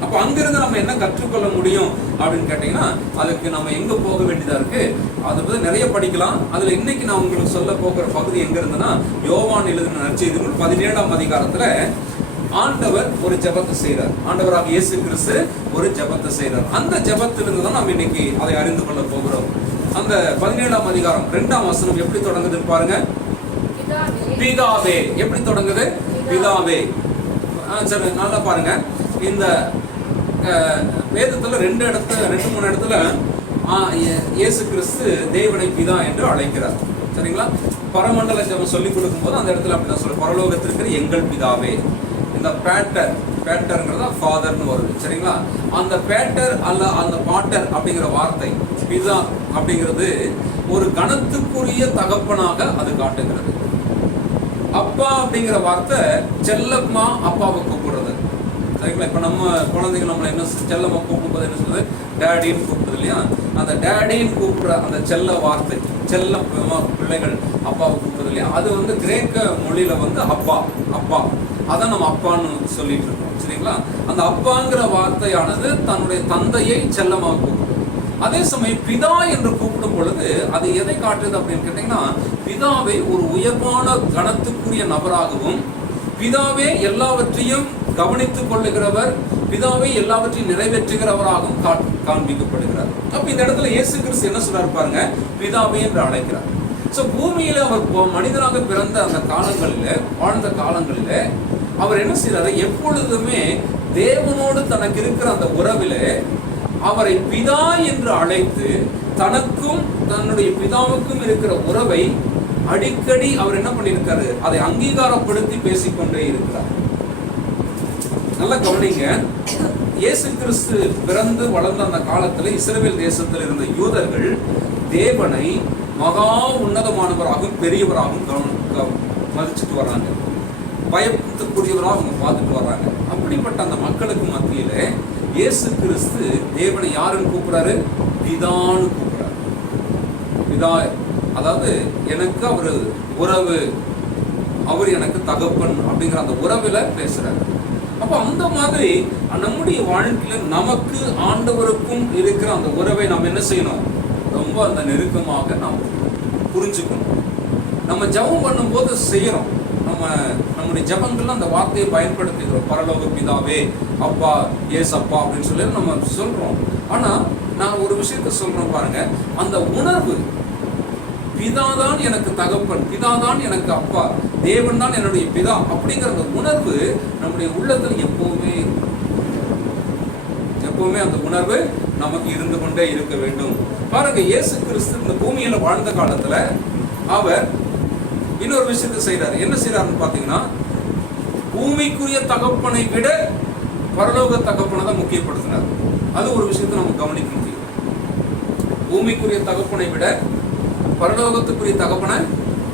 அப்ப அங்கிருந்து நம்ம என்ன கற்றுக்கொள்ள முடியும் அப்படின்னு கேட்டீங்கன்னா, அதுக்கு நம்ம எங்க போக வேண்டியதா இருக்கு? அதை பத்தி நிறைய படிக்கலாம். அதுல இன்னைக்கு நான் உங்களுக்கு சொல்ல போகிற பகுதி எங்க இருந்துன்னா, யோவான் எழுதின நற்செய்தி நூல் 17ஆம் அதிகாரத்துல ஆண்டவர் ஒரு ஜெபத்தை செய்கிறார். ஆண்டவராக இயேசு கிறிஸ்து ஒரு ஜெபத்தை செய்கிறார். அந்த ஜெபத்திலிருந்து தான் நம்ம இன்னைக்கு அதை அறிந்து கொள்ள போகிறோம். அந்த 17ஆம் அதிகாரம் 2ஆம் வசனம் எப்படி தொடங்குதுன்னு பாருங்க. பிதாவே. எப்படி தொடங்குது? பிதாவே. சரி, நல்லா பாருங்க. இந்த வேதத்துல 2-3 இடத்துல இயேசு கிறிஸ்து தேவனை பிதா என்று அழைக்கிறார். சரிங்களா? பரமண்டல ஜெபம் சொல்லி கொடுக்கும் போது அந்த இடத்துல அப்படிதான் சொல்ற, பரலோகத்திற்கு எங்கள் பிதாவே. இந்த பேட்டர்ங்கிறதா ஃபாதர்னு வருது. சரிங்களா? அந்த பேட்டர் அல்ல அந்த பாட்டர் அப்படிங்கிற வார்த்தை, பிதா அப்படிங்கிறது ஒரு கணத்துக்குரிய தகப்பனாக அது காட்டுகிறது. அப்பா அப்படிங்கிற வார்த்தை செல்லம்மா அப்பாவை கூப்பிடுறது. சரிங்களா? இப்ப நம்ம குழந்தைங்க நம்மளை என்ன செல்லம்மா கூப்பிடும்போது என்ன சொல்றது? டேடின்னு கூப்பிடுது இல்லையா? அந்த டேடின்னு கூப்பிடுற அந்த செல்ல வார்த்தை, செல்ல பிள்ளைகள் அப்பாவை கூப்பிடுறது இல்லையா? அது கிரேக்க மொழியில அப்பா, அப்பா, அதான் நம்ம அப்பான்னு சொல்லிட்டு இருக்கோம். சரிங்களா? அந்த அப்பாங்கிற வார்த்தையானது தன்னுடைய தந்தையை செல்லமாக கூப்பிடும். அதே சமயம் பிதா என்று கூப்பிடும் பொழுது அது எதை காட்டுது அப்படின்னு கேட்டீங்கன்னா, பிதாவை ஒரு உயர்வான கணத்துக்குரிய நபராகவும், பிதாவே எல்லாவற்றையும் கவனித்துக் கொள்ளுகிறவர், பிதாவை எல்லாவற்றையும் நிறைவேற்றுகிறவராகவும் காண்பிக்கப்படுகிறார். அப்ப இந்த இடத்துல இயேசு கிறிஸ்து என்ன சொல்றாரு பாருங்க, பிதாவே என்று அழைக்கிறார். சோ பூமியில அவர் மனிதனாக பிறந்த அந்த காலங்களில, வாழ்ந்த காலங்களில அவர் என்ன செய்யறாரு? எப்பொழுதுமே தேவனோடு தனக்கு இருக்கிற அந்த உறவிலே அவரை பிதா என்று அழைத்து, தனக்கும் தன்னுடைய பிதாவுக்கும் இருக்கிற உறவை அடிக்கடி அவர் என்ன பண்ணியிருக்காரு? அதை அங்கீகாரப்படுத்தி பேசிக்கொண்டே இருக்கிறார். நல்லா கவனிங்க. இயேசு கிறிஸ்து பிறந்து வளர்ந்த அந்த காலத்துல இஸ்ரவேல் தேசத்தில் இருந்த யூதர்கள் தேவனை மகா உன்னதமானவராகவும் பெரியவராகவும் மதிச்சுட்டு வர்றாங்க. பயத்துக்குரியவராக அவங்க பார்த்துட்டு வர்றாங்க. அப்படிப்பட்ட அந்த மக்களுக்கு மத்தியில இயேசு கிறிஸ்து தேவனை யாருன்னு கூப்பிடுறாரு? பிதான்னு கூப்பிடுறாரு. பிதா, அதாவது எனக்கு அவரு உறவு, அவர் எனக்கு தகப்பன் அப்படிங்கிற அந்த உறவுல பேசுறாரு. அப்ப அந்த மாதிரி நம்முடைய வாழ்க்கையில நமக்கு ஆண்டவருக்கும் இருக்கிற அந்த உறவை நாம் என்ன செய்யணும்? ரொம்ப அந்த நெருக்கமாக நாம் புரிஞ்சுக்கணும். நம்ம ஜெபம் பண்ணும்போது செய்யறோம், நம்முடைய ஜெபங்கள்ல அந்த வார்த்தையை பயன்படுத்துகிறோம். பரலோக பிதாவே, அப்பா, ஏசு அப்பா அப்படின்னு சொல்லி நம்ம சொல்றோம். ஆனா நான் ஒரு விஷயத்த சொல்றேன் பாருங்க, அந்த உணர்வு பிதாதான் எனக்கு தகப்பன், பிதாதான் எனக்கு அப்பா, தேவன் தான் என்னுடைய பிதா அப்படிங்கிற அந்த உணர்வு நம்முடைய உள்ளத்தில் எப்பவுமே அந்த உணர்வு நமக்கு இருந்து கொண்டே இருக்க வேண்டும். பாருங்க, இயேசு கிறிஸ்து இந்த பூமியில வாழ்ந்த காலத்துல அவர் இன்னொரு விஷயத்தை செய்யறாரு. என்ன செய்யறாருன்னு பாத்தீங்கன்னா, பூமிக்குரிய தகப்பனை விட பரலோக தகப்பனை தான் முக்கியப்படுத்தினார். அது ஒரு விஷயத்தை நம்ம கவனிக்க முடியும். பூமிக்குரிய தகப்பனை விட பரலோகத்துக்குரிய தகப்பனை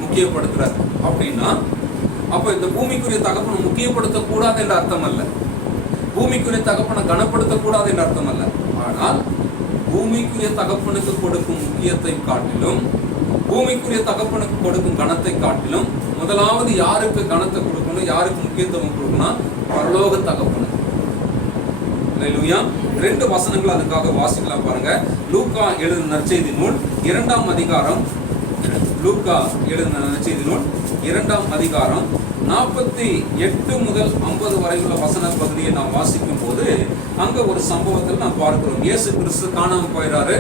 முக்கியப்படுத்துறார். அப்படின்னா அப்ப இந்த பூமிக்குரிய தகப்பனை முக்கியப்படுத்தக்கூடாது என்ற அர்த்தம் அல்ல, பூமிக்குரிய தகப்பனை கனப்படுத்தக்கூடாது என்ற அர்த்தம் அல்ல. ஆனால் பூமிக்குரிய தகப்பனுக்கு கொடுக்கும் முக்கியத்தை காட்டிலும், பூமிக்குரிய தகப்பனுக்கு கொடுக்கும் கனத்தை காட்டிலும் முதலாவது யாருக்கு கனத்தை கொடுக்கணும், யாருக்கு முக்கியத்துவம் கொடுக்கணும்? பரலோக தகப்பனுக்கு. அல்லேலூயா. 2 வசனங்கள் அதுக்காக வாசிக்கலாம் பாருங்க. லூக்கா எழுதின நற்செய்தி நூல் 2ஆம் அதிகாரம், லூக்கா எழுதின நற்செய்தி நூல் 2ஆம் அதிகாரம் 48 முதல் 50 வரையுள்ள வசன பகுதியை நாம் வாசிக்கும் போது அங்க ஒரு சம்பவத்தில் நாம் பார்க்கிறோம். இயேசு கிறிஸ்து காணாம போயிறாரு.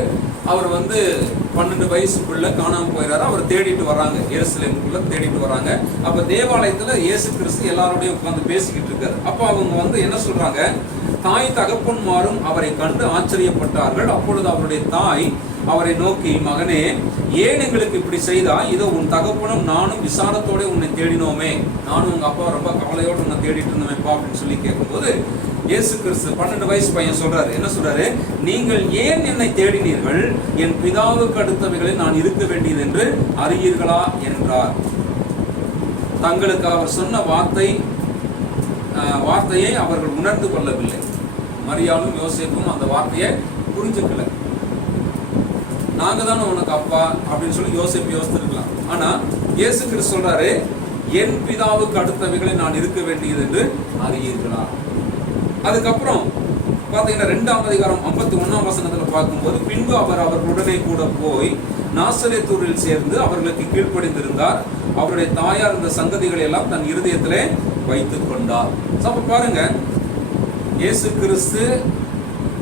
அவர் 12 வயசுக்குள்ள காணாம போயிறாரு. அவர் தேடிட்டு வராங்க, எருசலேமுக்குள்ள தேடிட்டு வராங்க. அப்ப தேவாலயத்துல இயேசு கிறிஸ்து எல்லாரோடையும் உட்கார்ந்து பேசிக்கிட்டு இருக்காரு. அப்ப அவங்க என்ன சொல்றாங்க? தாய் தகப்பன்மாரும் அவரை கண்டு ஆச்சரியப்பட்டார்கள். அப்பொழுது அவருடைய தாய் அவரை நோக்கி, மகனே, ஏன் எங்களுக்கு இப்படி செய்தா? இதோ உன் தகப்பனும் நானும் விசாரத்தோட உன்னை தேடினோமே, நானும் உங்க அப்பா ரொம்ப கவலையோடு உன்னை தேடிட்டு இருந்தோமேப்பா அப்படின்னு சொல்லி கேட்கும்போது இயேசு கிறிஸ்து 12 வயசு பையன் சொல்றாரு. என்ன சொல்றாரு? நீங்கள் ஏன் என்னை தேடினீர்கள்? என் பிதாவுக்கு அடுத்தவைகளில் நான் இருக்க வேண்டியது என்று அறியீர்களா என்றார். தங்களுக்கு அவர் சொன்ன வார்த்தையை அவர்கள் உணர்ந்து கொள்ளவில்லை. மரியாளும் யோசேப்பும் அந்த வார்த்தையை புரிஞ்சுக்கல. நாங்க தானே உனக்கு அப்பா அப்படின்னு சொல்லி யோசேப்பு யோசித்திருக்கலாம். ஆனா இயேசு கிறிஸ்து சொல்றாரு, என் பிதாவுக்கு அடுத்தவைகளை நான் இருக்க வேண்டியது என்று அறியீர்களா. அதுக்கப்புறம் பாத்தீங்கன்னா 2ஆம் அதிகாரம் 51ஆம் வசனத்துல பார்க்கும்போது, பின்பு அவர் அவர்களுடனே கூட போய் நாசரேத்தூரில் சேர்ந்து அவர்களுக்கு கீழ்ப்படிந்திருந்தார். அவருடைய தாயார் இந்த சங்கதிகளை எல்லாம் தன் இருதயத்திலே வைத்துக் கொண்டார். அப்ப பாருங்க, இயேசு கிறிஸ்து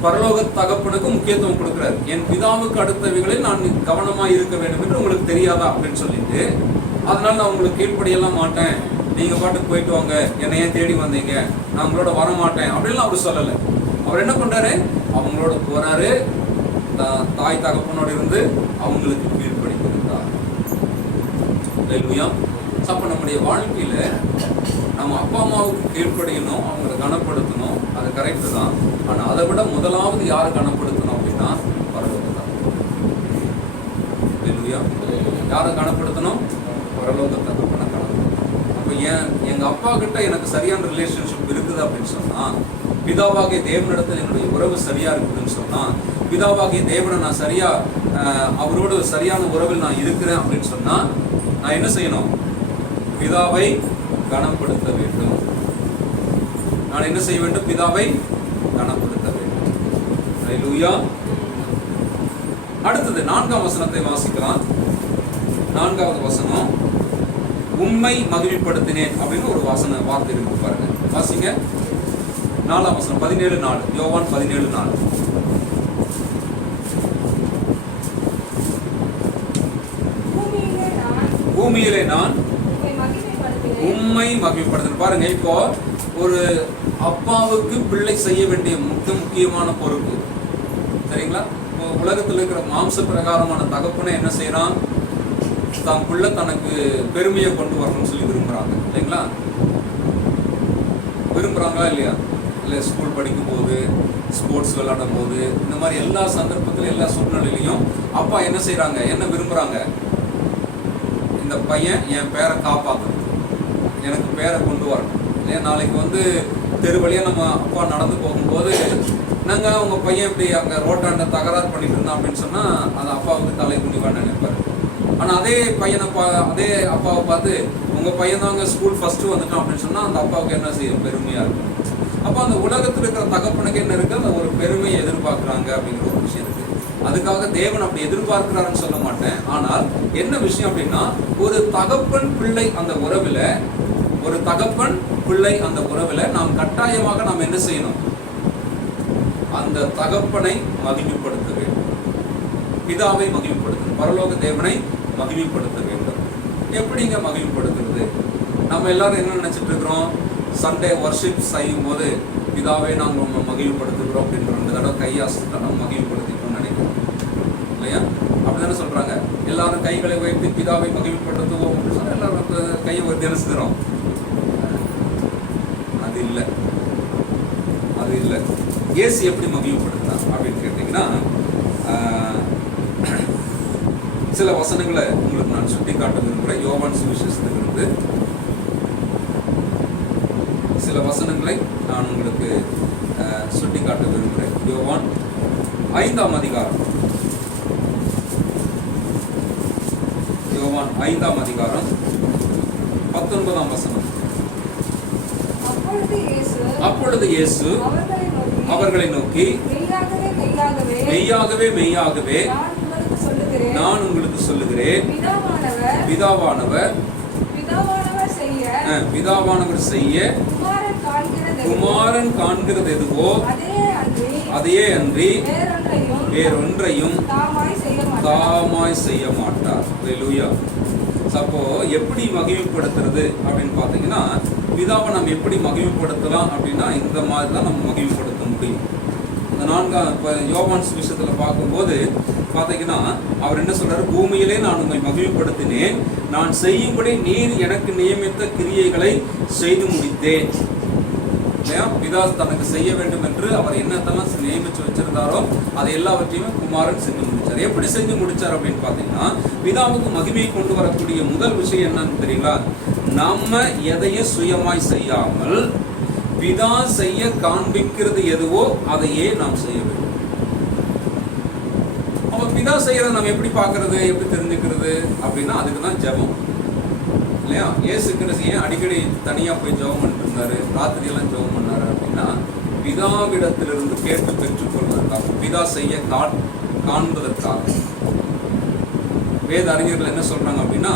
பரலோக தகப்பனுக்கு முக்கியத்துவம் கொடுக்கிறார். என் பிதாவுக்கு அடுத்தவைகளில் நான் கவனமாக இருக்க வேண்டும் என்று உங்களுக்கு தெரியாதா அப்படின்னு சொல்லிட்டு, அதனால நான் உங்களுக்கு கீழ்ப்படியெல்லாம் மாட்டேன், நீங்க பாட்டுக்கு போயிட்டு வாங்க, என்னையே தேடி வந்தீங்க, நான் உங்களோட வர மாட்டேன் அப்படின்லாம் அவர் சொல்லலை. அவர் என்ன பண்றாரு? அவங்களோட போறாரு, தாய் தகப்பனோடு இருந்து அவங்களுக்கு கீழ்ப்படித்திருந்தார். அல்லேலூயா. அப்ப நம்முடைய வாழ்க்கையில நம்ம அப்பா அம்மாவுக்கு கீழ்ப்படியணும், அவங்களை கனப்படுத்தணும், அது கரெக்டு தான். ஆனா அதை விட முதலாவது யாரை கனப்படுத்தணும் அப்படின்னா பரலோக தகப்பன். அல்லேலூயா. யாரை கனப்படுத்தணும்? பரலோக தகப்பனை கனப்படுத்தணும். அப்ப எங்க அப்பா கிட்ட எனக்கு சரியான ரிலேஷன்ஷிப் இருக்குது அப்படின்னு சொன்னா, பிதாவாகிய தேவனிடத்தில் என்னுடைய உறவு சரியா இருக்குதுன்னு சொன்னா, பிதாவாகிய தேவனை நான் சரியா அவரோட சரியான உறவில் நான் இருக்கிறேன் அப்படின்னு சொன்னா, நான் என்ன செய்யணும்? பிதாவை கனப்படுத்த வேண்டும். நான் என்ன செய்ய வேண்டும்? பிதாவை கனப்படுத்த வேண்டும். அல்லேலூயா. அடுத்தது 4ஆம் வசனத்தை வாசிக்கலாம். 4வது வசனம், உம்மை மகிமைப்படுத்தினேன் அப்படின்னு ஒரு வார்த்தை இருக்கு பாருங்க. வாசிங்க. 4ஆம் வசனம் 17:4, யோவான் 17:4. பூமியிலே நான் உம்மை மகிமைப்படுத்தினேன். பாருங்க, இப்போ ஒரு அப்பாவுக்கு பிள்ளை செய்ய வேண்டிய முக்கியமான பொறுப்பு, சரிங்களா? உலகத்தில் இருக்கிற மாம்ச பிரகாரமான தகப்பனை என்ன செய்யறான்? தான் பிள்ளை தனக்கு பெருமையை கொண்டு வரணும்னு சொல்லி விரும்புறாங்க, இல்லைங்களா? விரும்புறாங்களா இல்லையா? இல்லை, ஸ்கூல் படிக்கும் போது, ஸ்போர்ட்ஸ் விளையாடும் போது, இந்த மாதிரி எல்லா சந்தர்ப்பத்திலும் எல்லா சூழ்நிலையிலையும் அப்பா என்ன செய்யறாங்க? என்ன விரும்புறாங்க? இந்த பையன் என் பேரை காப்பாற்றணும், எனக்கு பேரை கொண்டு வரணும் இல்லையா. நாளைக்கு வந்து தெரு வழியாக நம்ம அப்பா நடந்து போகும்போது நாங்கள் உங்கள் பையன் இப்படி அங்கே ரோட்டாண்ட தகராறு பண்ணிட்டு இருந்தான் அப்படின்னு சொன்னால் அது அப்பாவுக்கு தலை குனிவான்னு நினைப்பார். ஆனால் அதே பையனை அதே அப்பாவை பார்த்து உங்கள் பையன் தான் அங்கே ஸ்கூல் ஃபஸ்ட்டு வந்துட்டான் அப்படின்னு சொன்னால் அந்த அப்பாவுக்கு என்ன செய்யும், பெருமையாக இருக்கும். அப்போ அந்த உலகத்தில் இருக்கிற தகப்பனுக்கு என்ன இருக்குது, அந்த ஒரு பெருமையை எதிர்பார்க்குறாங்க அப்படிங்கிற ஒரு விஷயம் இருக்குது. அதுக்காக தேவன் அப்படி எதிர்பார்க்கிறாருன்னு சொல்ல மாட்டேன். ஆனால் என்ன விஷயம் அப்படின்னா, ஒரு தகப்பன் பிள்ளை அந்த உறவில், ஒரு தகப்பன் பிள்ளை அந்த உறவில் நாம் கட்டாயமாக நாம் என்ன செய்யணும், அந்த தகப்பனை மகிமைப்படுத்த வேண்டும், பிதாவை மகிமைப்படுத்தணும், பரலோக தேவனை மகிமைப்படுத்த வேண்டும். எப்படிங்க மகிமைப்படுத்துறது? நம்ம எல்லாரும் என்ன நினைச்சிட்டு இருக்கிறோம், சண்டே வர்ஷிப் செய்யும் போது பிதாவை நாங்கள் மகிழ்ப்படுத்துகிறோம் அப்படின்னு 2 தடவை கையாசிட்டா நம்ம மகிழ்ப்படுத்திட்டோம்னு நினைக்கிறோம் இல்லையா. அப்படிதானே சொல்றாங்க, எல்லாரும் கைகளை உயர்த்தி பிதாவை மகிழ்ப்படுத்துவோம் அப்படின்னு சொன்னா எல்லாரும் கையை உயர்த்தி நினைச்சுக்கிறோம். அது இல்லை, அது இல்லை. இயேசு எப்படி மகிழ்ப்படுத்தினா அப்படின்னு கேட்டீங்கன்னா, சில வசனங்களை உங்களுக்கு நான் சுட்டி காட்ட விரும்புகிறேன். யோவான் சுவிசேஷத்திலிருந்து சில வசனங்களை நான் உங்களுக்கு சுட்டி காட்ட விரும்புகிறேன். யோவான் 5ஆம் அதிகாரம், யோவான் 5ஆம் அதிகாரம் 19ஆம் வசனம். அப்பொழுது இயேசு அவர்களை நோக்கி, மெய்யாகவே மெய்யாகவே நான் உங்களுக்கு சொல்லுகிறேன், பிதாவானவர் செய்ய குமாரன் காண்கிறது எதுவோ அதையே அன்றி வேறொன்றையும் தாமாய் செய்ய மாட்டார். ஹல்லேலூயா. அப்போ எப்படி மகிமைப்படுத்துறது அப்படின்னு பார்த்தீங்கன்னா, பிதாவை நம்ம எப்படி மகிமைப்படுத்தலாம் அப்படின்னா இந்த மாதிரி தான் நம்ம மகிமைப்படுத்த முடியும். இந்த 4ஆம் இப்போ யோவான் சுவிசேஷத்தில் பார்க்கும்போது பார்த்தீங்கன்னா அவர் என்ன சொல்றாரு, பூமியிலே நான் உங்களை மகிமைப்படுத்தினேன், நான் செய்யும்படி நீர் எனக்கு நியமித்த கிரியைகளை செய்து முடித்தேன். இல்லையா, பிதா தனக்கு செய்ய வேண்டும் என்று அவர் என்னத்தெல்லாம் நியமிச்சு வச்சிருந்தாரோ அதை எல்லாவற்றையுமே குமாரன் செஞ்சு முடிச்சார். எப்படி செஞ்சு முடிச்சார் அப்படின்னு பார்த்தீங்கன்னா, பிதாவுக்கு மகிமையை கொண்டு வரக்கூடிய முதல் விஷயம் என்னன்னு தெரியுங்களா, நம்ம எதையும் சுயமாய் செய்யாமல் பிதா செய்ய காண்பிக்கிறது எதுவோ அதையே நாம் செய்ய வேண்டும். அப்ப பிதா செய்யறதை நம்ம எப்படி பார்க்கறது, எப்படி தெரிஞ்சுக்கிறது அப்படின்னா அதுக்கு தான் ஜெபம் இல்லையா. இயேசு கிறிஸ்து ஏன் அடிக்கடி தனியா போய் ஜெபம் பண்ணிட்டு இருந்தாரு, ராத்திரி எல்லாம் ஜெபம் பண்ணாரு அப்படின்னா பிதாவிடத்திலிருந்து கேட்டு பெற்றுக்கொள்வதற்காக, பிதா செய்ய காண்பதற்காக. வேத அறிஞர்கள் என்ன சொல்றாங்க அப்படின்னா,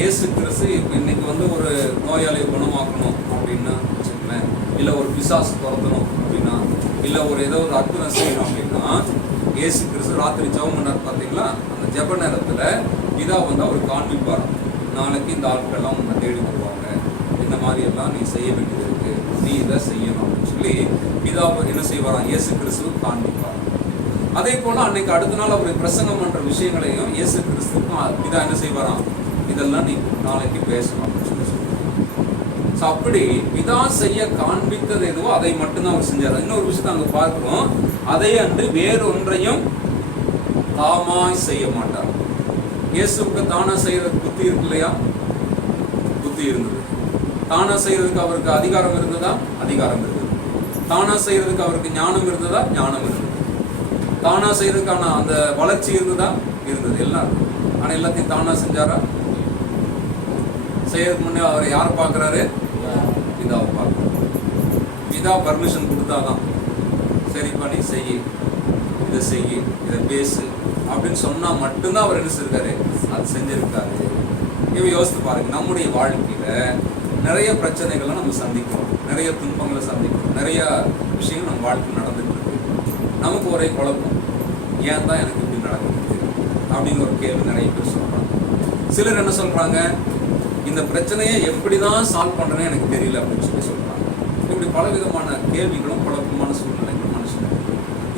இயேசு கிறிஸ்து இன்னைக்கு வந்து ஒரு நோயாளியை குணமாக்கணும் அப்படின்னா வச்சுக்கலேன், இல்லை ஒரு பிசாசு துரத்தணும் அப்படின்னா, இல்லை ஒரு ஏதோ ஒரு அற்புதம் செய்யணும் அப்படின்னா, இயேசு கிறிஸ்து ராத்திரி ஜெபம் பண்ணார் பார்த்தீங்களா. அந்த ஜெப நேரத்தில் பிதா வந்து அவர் காண்பிப்பார், நாளைக்கு இந்த ஆட்கள்லாம் உன்னை தேடி வருவாங்க, இந்த மாதிரி எல்லாம் நீ செய்ய வேண்டியது இருக்கு, நீ இதை செய்யணும் அப்படின்னு சொல்லி பிதா என்ன செய்வாராம், இயேசு கிறிஸ்து காண்பிப்பார். அதே போல அன்னைக்கு அடுத்த நாள் அவர் பிரசங்கம் பண்ற விஷயங்களையும் இயேசு கிறிஸ்துக்கும் பிதா என்ன செய்வாராம், இதெல்லாம் நீ நாளைக்கு பேசணும் அப்படின்னு சொல்லி சொல்லுவாங்க. அப்படி பிதா செய்ய காண்பித்தது எதுவோ அதை மட்டும்தான் அவர் செஞ்சார். இன்னொரு விஷயத்தை அங்க பார்க்கிறோம், அதை அன்று வேறொன்றையும் தாமாய் செய்ய மாட்டார். இயேசுக்கு தானா செய்யறதுக்கு புத்தி இருக்கு இல்லையா, புத்தி இருந்தது. தானா செய்யறதுக்கு அவருக்கு அதிகாரம் இருந்ததா, அதிகாரம் இருந்தது. தானா செய்யறதுக்கு அவருக்கு ஞானம் இருந்ததா, ஞானம் இருந்தது. தானா செய்யறதுக்கான அந்த வளர்ச்சி இருந்ததா, இருந்தது. எல்லாம் ஆனா எல்லாத்தையும் தானா செஞ்சாரா, செய்யறதுக்கு முன்னே அவர் யாரை பார்க்கிறாரு, பிதாவை பார்க்கிறாரு. பிதா பர்மிஷன் கொடுத்தாதான், சரிப்பா நீ செய்யி, இதை செய்யி, இதை பேசு அப்படின்னு சொன்னா மட்டும்தான் அவர் என்ன செஞ்சிருக்காரு, அது செஞ்சிருக்காரு. இவ யோசித்து பாருங்க, நம்முடைய வாழ்க்கையில நிறைய பிரச்சனைகளை நம்ம சந்திக்கிறோம், நிறைய துன்பங்களை சந்திக்கிறோம், நிறைய விஷயங்கள் நம்ம வாழ்க்கையில் நடந்துட்டு இருக்கு. நமக்கு ஒரே குழப்பம், ஏன் தான் எனக்கு இப்படி நடக்குது அப்படின்னு ஒரு கேள்வி நிறைய பேர் சொல்றாங்க. சிலர் என்ன சொல்றாங்க, இந்த பிரச்சனையை எப்படிதான் சால்வ் பண்றேன்னு எனக்கு தெரியல அப்படின்னு சொல்லி சொல்றாங்க. இப்படி பலவிதமான கேள்விகளும் குழப்பமான சூழ்நிலைகளும் மனுஷனுக்கு.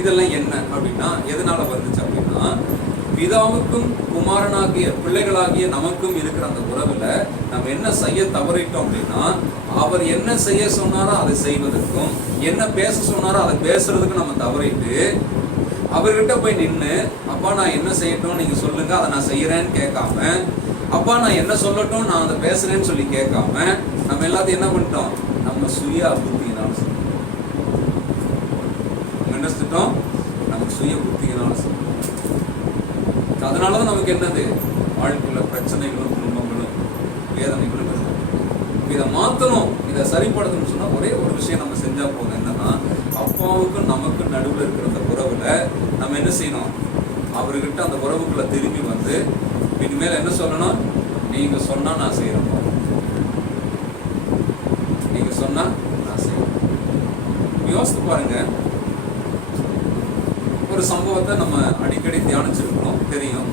இதெல்லாம் என்ன அப்படின்னா எதனால வந்துச்சு அப்படின்னா, பிதாவுக்கும் குமாரனாகிய பிள்ளைகளாகிய நமக்கும் இருக்கிற அந்த உறவுல நம்ம என்ன செய்ய தவறிட்டோம் அப்படின்னா, அவர் என்ன செய்ய சொன்னாரோ அதை செய்வதற்கும், என்ன பேச சொன்னாரோ அதை பேசுறதுக்கும் நம்ம தவறிட்டு அவர்கிட்ட போய் நின்று, அப்பா நான் என்ன செய்யட்டும் நீங்க சொல்லுங்க, அதை நான் செய்யறேன்னு கேட்காம, அப்பா நான் என்ன சொல்லட்டும் நான் அதை பேசுறேன்னு சொல்லி கேட்காம, நம்ம எல்லாத்தையும் என்ன பண்ணிட்டோம்? நம்ம சுய புத்தியினால என்ன செஞ்சிட்டோம்? நம்ம சுய புத்தியினால. அதனாலதான் நமக்கு என்னது? வாழ்க்கையில பிரச்சனைகளும் குடும்பங்களும் வேதனைகளும் இருக்கு. இதை மாற்றணும், இதை சரிப்படுத்தணும்னு சொன்னா ஒரே ஒரு விஷயம் நம்ம செஞ்சா போதும். என்னன்னா, அப்பாவுக்கும் நமக்கும் நடுவில் இருக்கிற அந்த உறவுல நம்ம என்ன செய்யணும்? அவர்கிட்ட அந்த உறவுக்குள்ள திரும்பி வந்து இனிமேல் என்ன சொல்லணும்? நீங்க சொன்னா நான் செய்யறேன், நீங்க சொன்னா நான் செய்யறேன். யோசித்து பாருங்க. ஒரு சம்பவத்தை நம்ம அடிக்கடி தியானிச்சிருக்கணும், தெரியும்.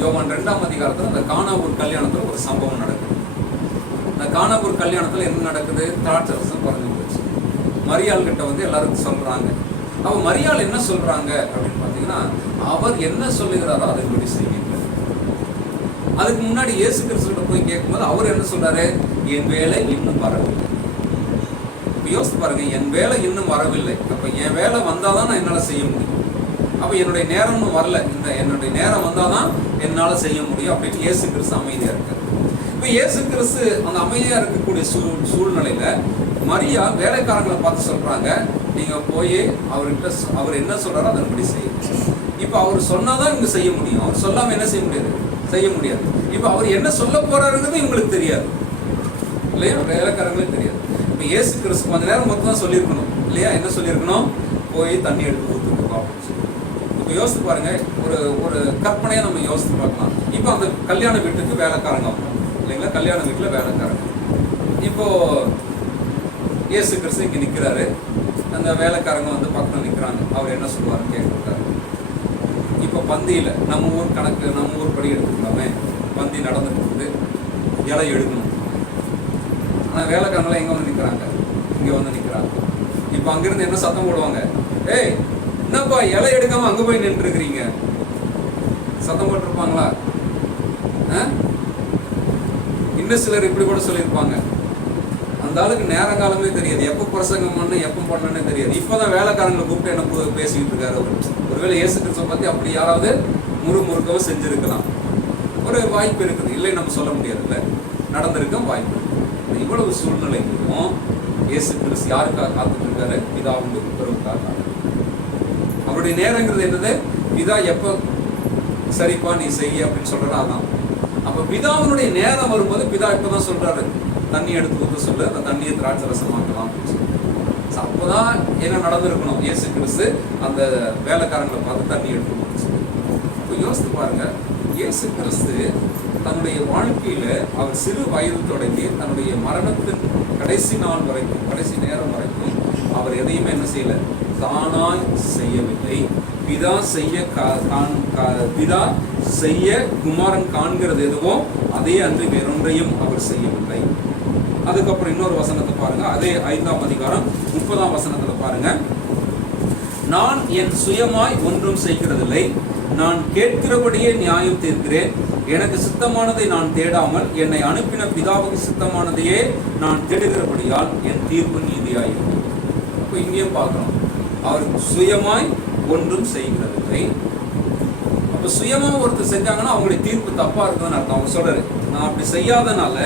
யோவான் 2ஆம் அதிகாரத்தில் அந்த கானாவூர் கல்யாணத்தில் ஒரு சம்பவம் நடக்குது. இந்த கானாவூர் கல்யாணத்தில் என்ன நடக்குது? திராட்சரசம் குறைஞ்சு போச்சு. மரியாள் கிட்ட வந்து எல்லாருக்கும் சொல்றாங்க. அவ மரியாள் என்ன சொல்றாங்க அப்படின்னு பார்த்தீங்கன்னா, அவர் என்ன சொல்லுகிறாரோ அதன்படி செய்வீங்க. அதுக்கு முன்னாடி இயேசு கிறிஸ்துவிட்ட போய் கேட்கும்போது அவர் என்ன சொல்றாரு? என் வேலை இன்னும் வரவில்லை. யோசித்து பாருங்க, என் வேலை இன்னும் வரவில்லை. அப்ப என் வேலை வந்தாதான் நான் என்னால செய்ய முடியும். அப்ப என்னுடைய நேரம்னு வரல, இந்த என்னுடைய நேரம் வந்தாதான் என்னால செய்ய முடியும் அப்படின்னு இயேசு கிறிஸ்து அமைதியா இருக்காரு. இப்ப இயேசு கிறிஸ்து அந்த அமைதியா இருக்கக்கூடிய சூழ்நிலையில மரியா வேலைக்காரங்களை பார்த்து சொல்றாங்க, நீங்க போய் அவர்கிட்ட அவர் என்ன சொல்றாரோ அதன்படி செய்யுங்க. இப்ப அவர் சொன்னாதான் இவங்க செய்ய முடியும், அவர் சொல்லாம என்ன செய்ய முடியாது? செய்ய முடியாது. இப்ப அவர் என்ன சொல்ல போறாருங்கிறது இவங்களுக்கு தெரியாது இல்லையா? வேலைக்காரங்களுக்கு தெரியாது. இப்ப இயேசு கிறிஸ்து கொஞ்ச நேரம் மொத்தம் தான் சொல்லியிருக்கணும் இல்லையா? என்ன சொல்லியிருக்கணும்? போய் தண்ணி எடுத்து ஊற்றுக்கணும் அப்படின்னு சொல்லி. இப்ப யோசித்து பாருங்க, ஒரு ஒரு கற்பனையை நம்ம யோசித்து பார்க்கலாம். இப்போ அந்த கல்யாண வீட்டுக்கு வேலைக்காரங்க இல்லைங்களா? கல்யாண வீட்டுல வேலைக்காரங்க. இப்போ இயேசு கிறிஸ்து இங்க நிக்கிறாரு. அந்த வேலைக்காரங்க வந்து பக்கத்துல நிக்கிறாங்க. அவர் என்ன சொல்லுவாருன்னு கேட்கிறாரு. இப்போ பந்தியில நம்ம ஊர் கணக்கு, நம்ம ஊர் படி எடுத்துக்கலாமே, பந்தி நடந்துட்டு இருக்குது, இலை எடுக்கணும். ஆனா வேலைக்காரங்களாம் எங்க வந்து நிக்கிறாங்க? இங்க வந்து நிக்கிறாங்க. இப்போ அங்கிருந்து என்ன சத்தம் போடுவாங்க? ஏய், என்னப்பா இலை எடுக்காம அங்க போய் நின்று இருக்கிறீங்க? சத்தம் போட்டிருப்பாங்களா? இன்னும் சிலர் இப்படி கூட சொல்லியிருப்பாங்க, அந்த ஆளுக்கு நேரங்காலமே தெரியாது, எப்போ பிரசங்கம் பண்ணு எப்போ பண்ணனே தெரியாது, இப்போதான் வேலைக்காரங்களை கூப்பிட்டு என்ன பேசிக்கிட்டு இருக்காரு அவர். ஒருவேளை இயேசு கிறிஸ்துவை பத்தி அப்படி யாராவது முறுமுறுக்கவும் செஞ்சிருக்கலாம். ஒரு வாய்ப்பு இருக்குது, இல்லை நம்ம சொல்ல முடியாது, இல்லை நடந்திருக்க வாய்ப்பு. இவ்வளவு சூழ்நிலைக்கும் இயேசு கிறிஸ்து யாருக்காக காத்துட்டு இருக்காரு? பிதாவுடைய உத்தரவுக்காக. அவருடைய நேரங்கிறது என்னது? பிதா எப்போ சரிப்பா நீ செய்ய அப்படின்னு சொல்றாரு, அதான். அப்ப பிதாவினுடைய நேரம் வரும்போது பிதா இப்பதான் சொல்றாரு, தண்ணி எடுத்து ஊற்ற சொல்லு, அந்த தண்ணியை திராட்சை ரசமாக்கலாம். அப்பதான் என்ன நடந்திருக்கணும்? இயேசு கிறிஸ்து அந்த வேலைக்காரங்களை பார்த்து தண்ணி எடுத்து ஊற்ற சொல்லு. இப்போ யோசித்து பாருங்க, இயேசு கிறிஸ்து தன்னுடைய வாழ்க்கையில அவர் சிறு வயது தொடங்கி தன்னுடைய மரணத்தின் கடைசி நாள் வரைக்கும், கடைசி நேரம் வரைக்கும் அவர் எதையுமே என்ன செய்யல? தானாய் செய்யவில்லை. பிதா செய்ய குமாரன் காண்கிறது எதுவோ அதே அன்று வேறொன்றையும் அவர் செய்யவில்லை. அதுக்கப்புறம் இன்னொரு வசனத்தை பாருங்க, அதே 5ஆம் அதிகாரம் 30ஆம் வசனத்துல பாருங்க, நான் என் சுயமாய் ஒன்றும் செய்கிறதில்லை, நான் கேட்கிறபடியே நியாயம் தீர்க்கிறேன். எனக்கு சித்தமானதை நான் தேடாமல் என்னை அனுப்பின பிதாவுக்கு சித்தமானதையே நான் தேடுகிறபடியால் என் தீர்ப்பு நீதியாயிருக்கும். அப்போ இங்கேயும் பார்க்கிறோம், அவர் சுயமாய் ஒன்றும் செய்கிறதில்லை. அப்ப சுயமா ஒருத்தர் செஞ்சாங்கன்னா அவங்களுடைய தீர்ப்பு தப்பா இருக்குதுன்னு அர்த்தம். அவங்க சொல்றாரு, நான் அப்படி செய்யாதனால